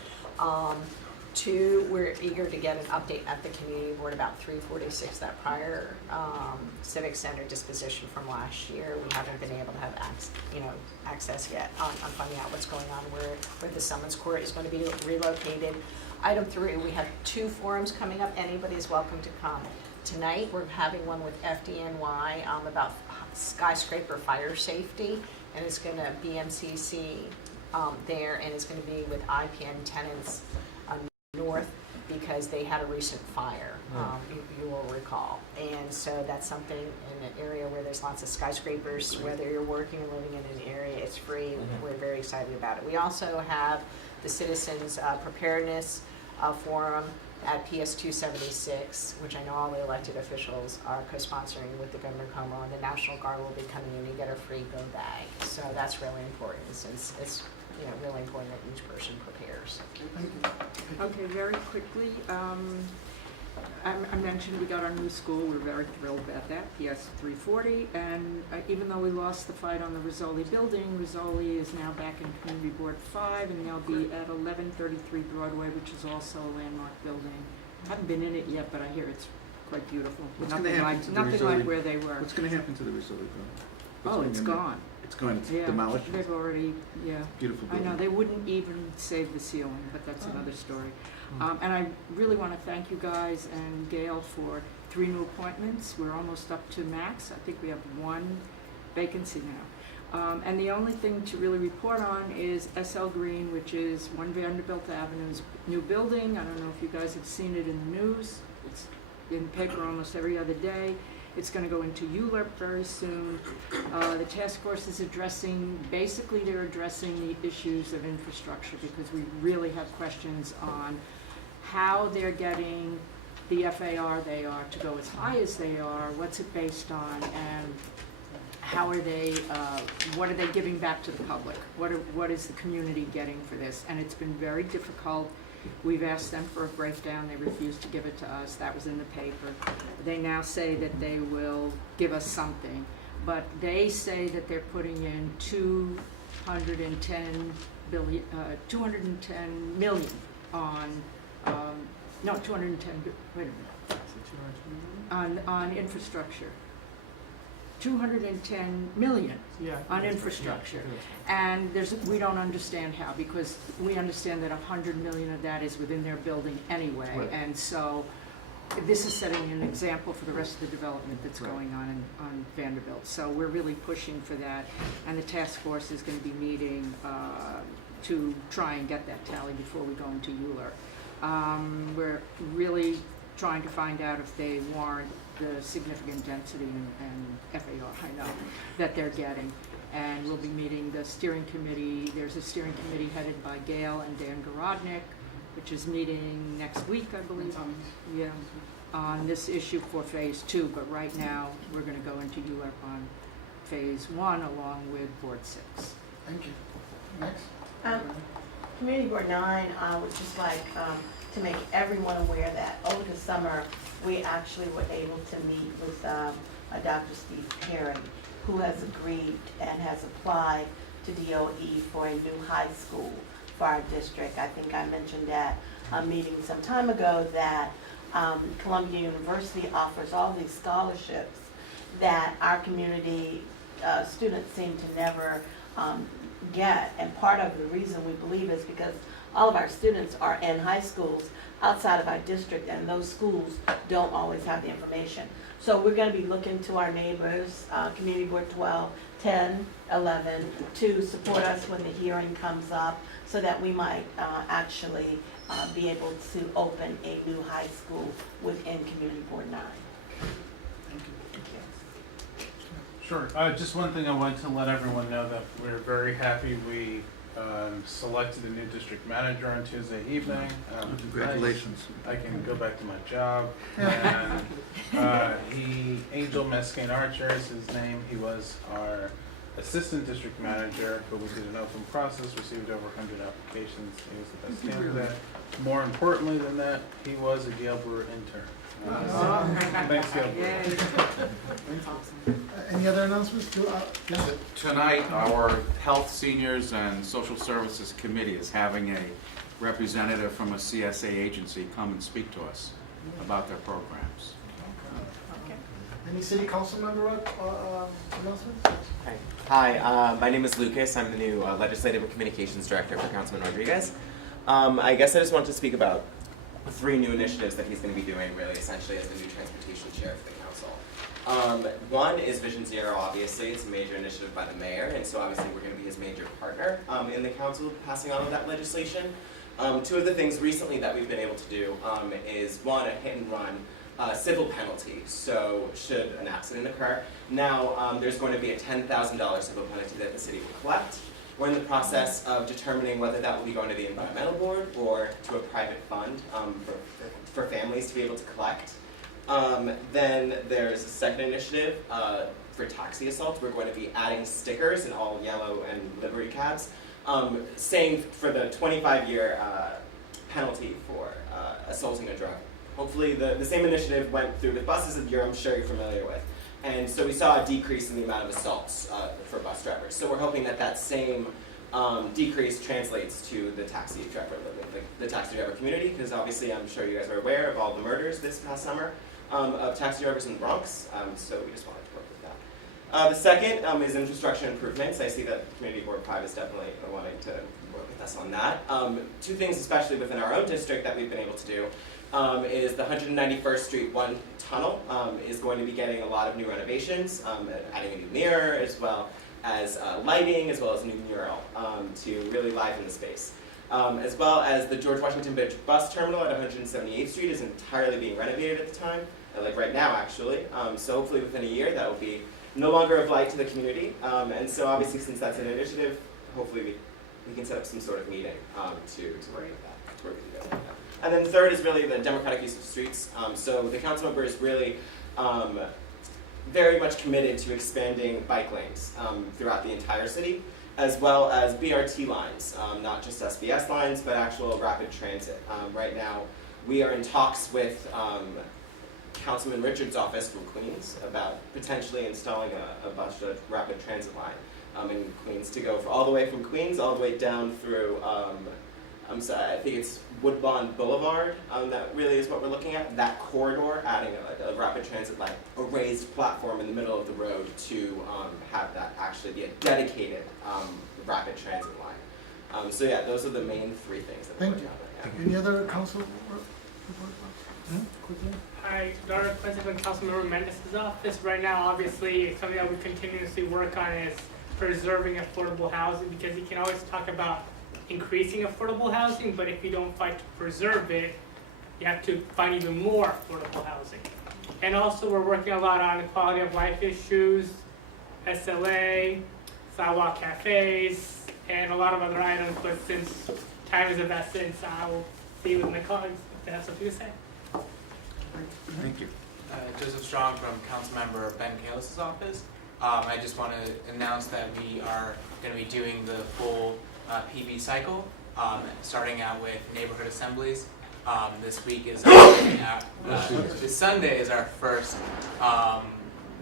2, we're eager to get an update at the Community Board about 346, that prior Civic Center disposition from last year. We haven't been able to have access yet on finding out what's going on, where the Summons Court is going to be relocated. Item 3, we have 2 forums coming up. Anybody is welcome to come. Tonight, we're having one with FDNY about skyscraper fire safety, and it's going to be MCC there, and it's going to be with IPN tenants north because they had a recent fire, you will recall. And so that's something in an area where there's lots of skyscrapers, whether you're working or living in an area, it's free. We're very excited about it. We also have the Citizens Preparedness Forum at PS 276, which I know all the elected officials are co-sponsoring with the Governor Como, and the National Guard will be coming in. You get a free go bag. So that's really important since it's really important that each person prepares. Okay, very quickly, I mentioned we got our new school. We're very thrilled about that, PS 340, and even though we lost the fight on the Rizzoli building, Rizzoli is now back in Community Board 5, and they'll be at 1133 Broadway, which is also a landmark building. I haven't been in it yet, but I hear it's quite beautiful. Nothing like where they were. What's going to happen to the Rizzoli building? Oh, it's gone. It's going, it's Yeah, demolished? they've already, yeah. Beautiful I building. know, they wouldn't even save the ceiling, but that's another story. And I really want to thank you guys and Gail for 3 new appointments. We're almost up to max. I think we have 1 vacancy now. And the only thing to really report on is SL Green, which is 1 Vanderbilt Avenue's new building. I don't know if you guys have seen it in the news. It's in the paper almost every other day. It's going to go into ULURP very soon. The task force is basically they're addressing the issues of infrastructure because we really have questions on how they're getting the FAR they are to go as high as they are, what's it based on, and how are they, what are they giving back to the public? What is the community getting for this? And it's been very difficult. We've asked them for a breakdown. They refused to give it to us. That was in the paper. They now say that they will give us something. But they say that they're putting in 210 million on, no, 210, wait a minute, on infrastructure. 210 million on infrastructure. And we don't understand how, because we understand that 100 million of that is within their building anyway. Right. And so this is setting an example for the rest of the development that's going on Vanderbilt. So we're really pushing for that. And the task force is going to be meeting to try and get that tally before we go into ULURP. We're really trying to find out if they warrant the significant density and FAR, I know, that they're getting. And we'll be meeting the steering committee. There's a steering committee headed by Gail and Dan Garodnick, which is meeting next week, I believe. Yeah, on this issue for phase 2, but right now, we're gonna go into ULEP on phase 1 along with Board 6. Thank you. Next. Community Board 9, I would just like to make everyone aware that over the summer, we actually were able to meet with Dr. Steve Perry, who has agreed and has applied to DOE for a new high school for our district. I think I mentioned at a meeting some time ago that Columbia University offers all these scholarships that our community students seem to never get. And part of the reason we believe is because all of our students are in high schools outside of our district, and those schools don't always have the information. So we're going to be looking to our neighbors, Community Board 12, 10, 11, to support us when the hearing comes up so that we might actually be able to open a new high school within Community Board 9. Thank you. Sure. Just one thing I wanted to let everyone know that we're very happy we selected a new district manager on Tuesday evening. Congratulations. I can go back to my job. And Angel Mescaine Archer is his name. He was our assistant district manager, but we did an open process, received over 100 applications. He was the best candidate. More importantly than that, he was a Gale Brewer intern. Thanks, Gale Brewer. Any other announcements? Tonight, our Health, Seniors, and Social Services Committee is having a representative from a CSA agency come and speak to us about their programs. Any city council member announcements? Hi, my name is Lucas. I'm the new Legislative and Communications Director for Councilman Rodriguez. I guess I just want to speak about 3 new initiatives that he's going to be doing, really, essentially, as the new transportation chair for the council. One is Vision Zero, obviously. It's a major initiative by the mayor, and so obviously we're going to be his major partner in the council passing on of that legislation. 2 of the things recently that we've been able to do is, one, a hit and run civil penalty. So should an accident occur, now there's going to be a $10,000 civil penalty that the city will collect. We're in the process of determining whether that will be going to the environmental board or to a private fund for families to be able to collect. Then there's a second initiative for taxi assault. We're going to be adding stickers in all yellow and livery cabs, saying for the 25-year penalty for assaulting a driver. Hopefully the same initiative went through with buses that I'm sure you're familiar with. And so we saw a decrease in the amount of assaults for bus drivers. So we're hoping that that same decrease translates to the taxi driver community, because obviously I'm sure you guys are aware of all the murders this past summer of taxi drivers in the Bronx. So we just wanted to work with that. The second is infrastructure improvements. I see that Community Board 5 is definitely wanting to work with us on that. 2 things, especially within our own district, that we've been able to do. Is the 191st Street 1 tunnel is going to be getting a lot of new renovations, adding a new mirror, as well as lighting, as well as a new mural to really liven the space. As well as the George Washington Bridge bus terminal at 178th Street is entirely being renovated at the time, like right now actually. So hopefully within a year that will be no longer of light to the community. And so obviously since that's an initiative, hopefully we can set up some sort of meeting to work with that, to work with you guys on that. And then third is really the democratic use of streets. So the council member is really very much committed to expanding bike lanes throughout the entire city, as well as BRT lines, not just SBS lines, but actual rapid transit. Right now, we are in talks with Councilman Richard's office from Queens about potentially installing a bus rapid transit line in Queens to go all the way from Queens all the way down through I think it's Woodlawn Boulevard, that really is what we're looking at. That corridor, adding a rapid transit line, a raised platform in the middle of the road to have that actually be a dedicated rapid transit line. So yeah, those are the main 3 things that we're working on right now. Any other council? Hi, Dr. Quincy from Councilmember Mendez's office. Right now, obviously, something that we continuously work on is preserving affordable housing, because you can always talk about increasing affordable housing, but if you don't fight to preserve it, you have to find even more affordable housing. And also we're working a lot on quality of life issues, SLA, sidewalk cafes, and a lot of other items, but since time is of essence, I will be with my colleagues if they have something to say. Thank you. Joseph Strong from Councilmember Ben Kalis's office. I just want to announce that we are going to be doing the full PB cycle, starting out with neighborhood assemblies. This week is this Sunday is our first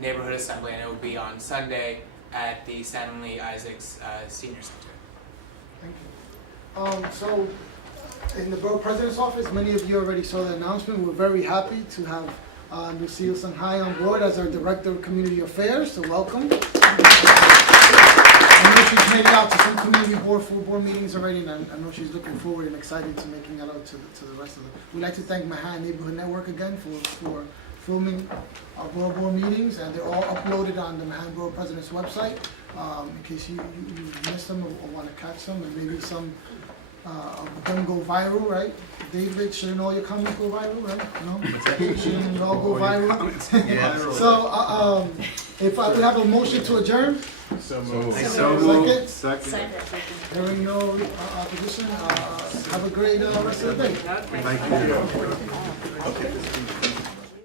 neighborhood assembly, and it will be on Sunday at the Stanley Isaacs Senior Center. Thank you. So, in the Borough President's office, many of you already saw the announcement. We're very happy to have Lucille Sanhai on board as our Director of Community Affairs, so welcome. I know she's made it out to some community full board meetings already, and I know she's looking forward and excited to making that out to the rest of them. We'd like to thank Manhattan Neighborhood Network again for filming our Borough Board meetings, and they're all uploaded on the Manhattan Borough President's website, in case you missed them or want to catch them, and maybe some of them go viral, right? David, shouldn't all your comments go viral, right? No? Shouldn't they all go viral? So, if I could have a motion to adjourn? So moved. Second? Hearing no opposition, have a great rest of the day. Thank you.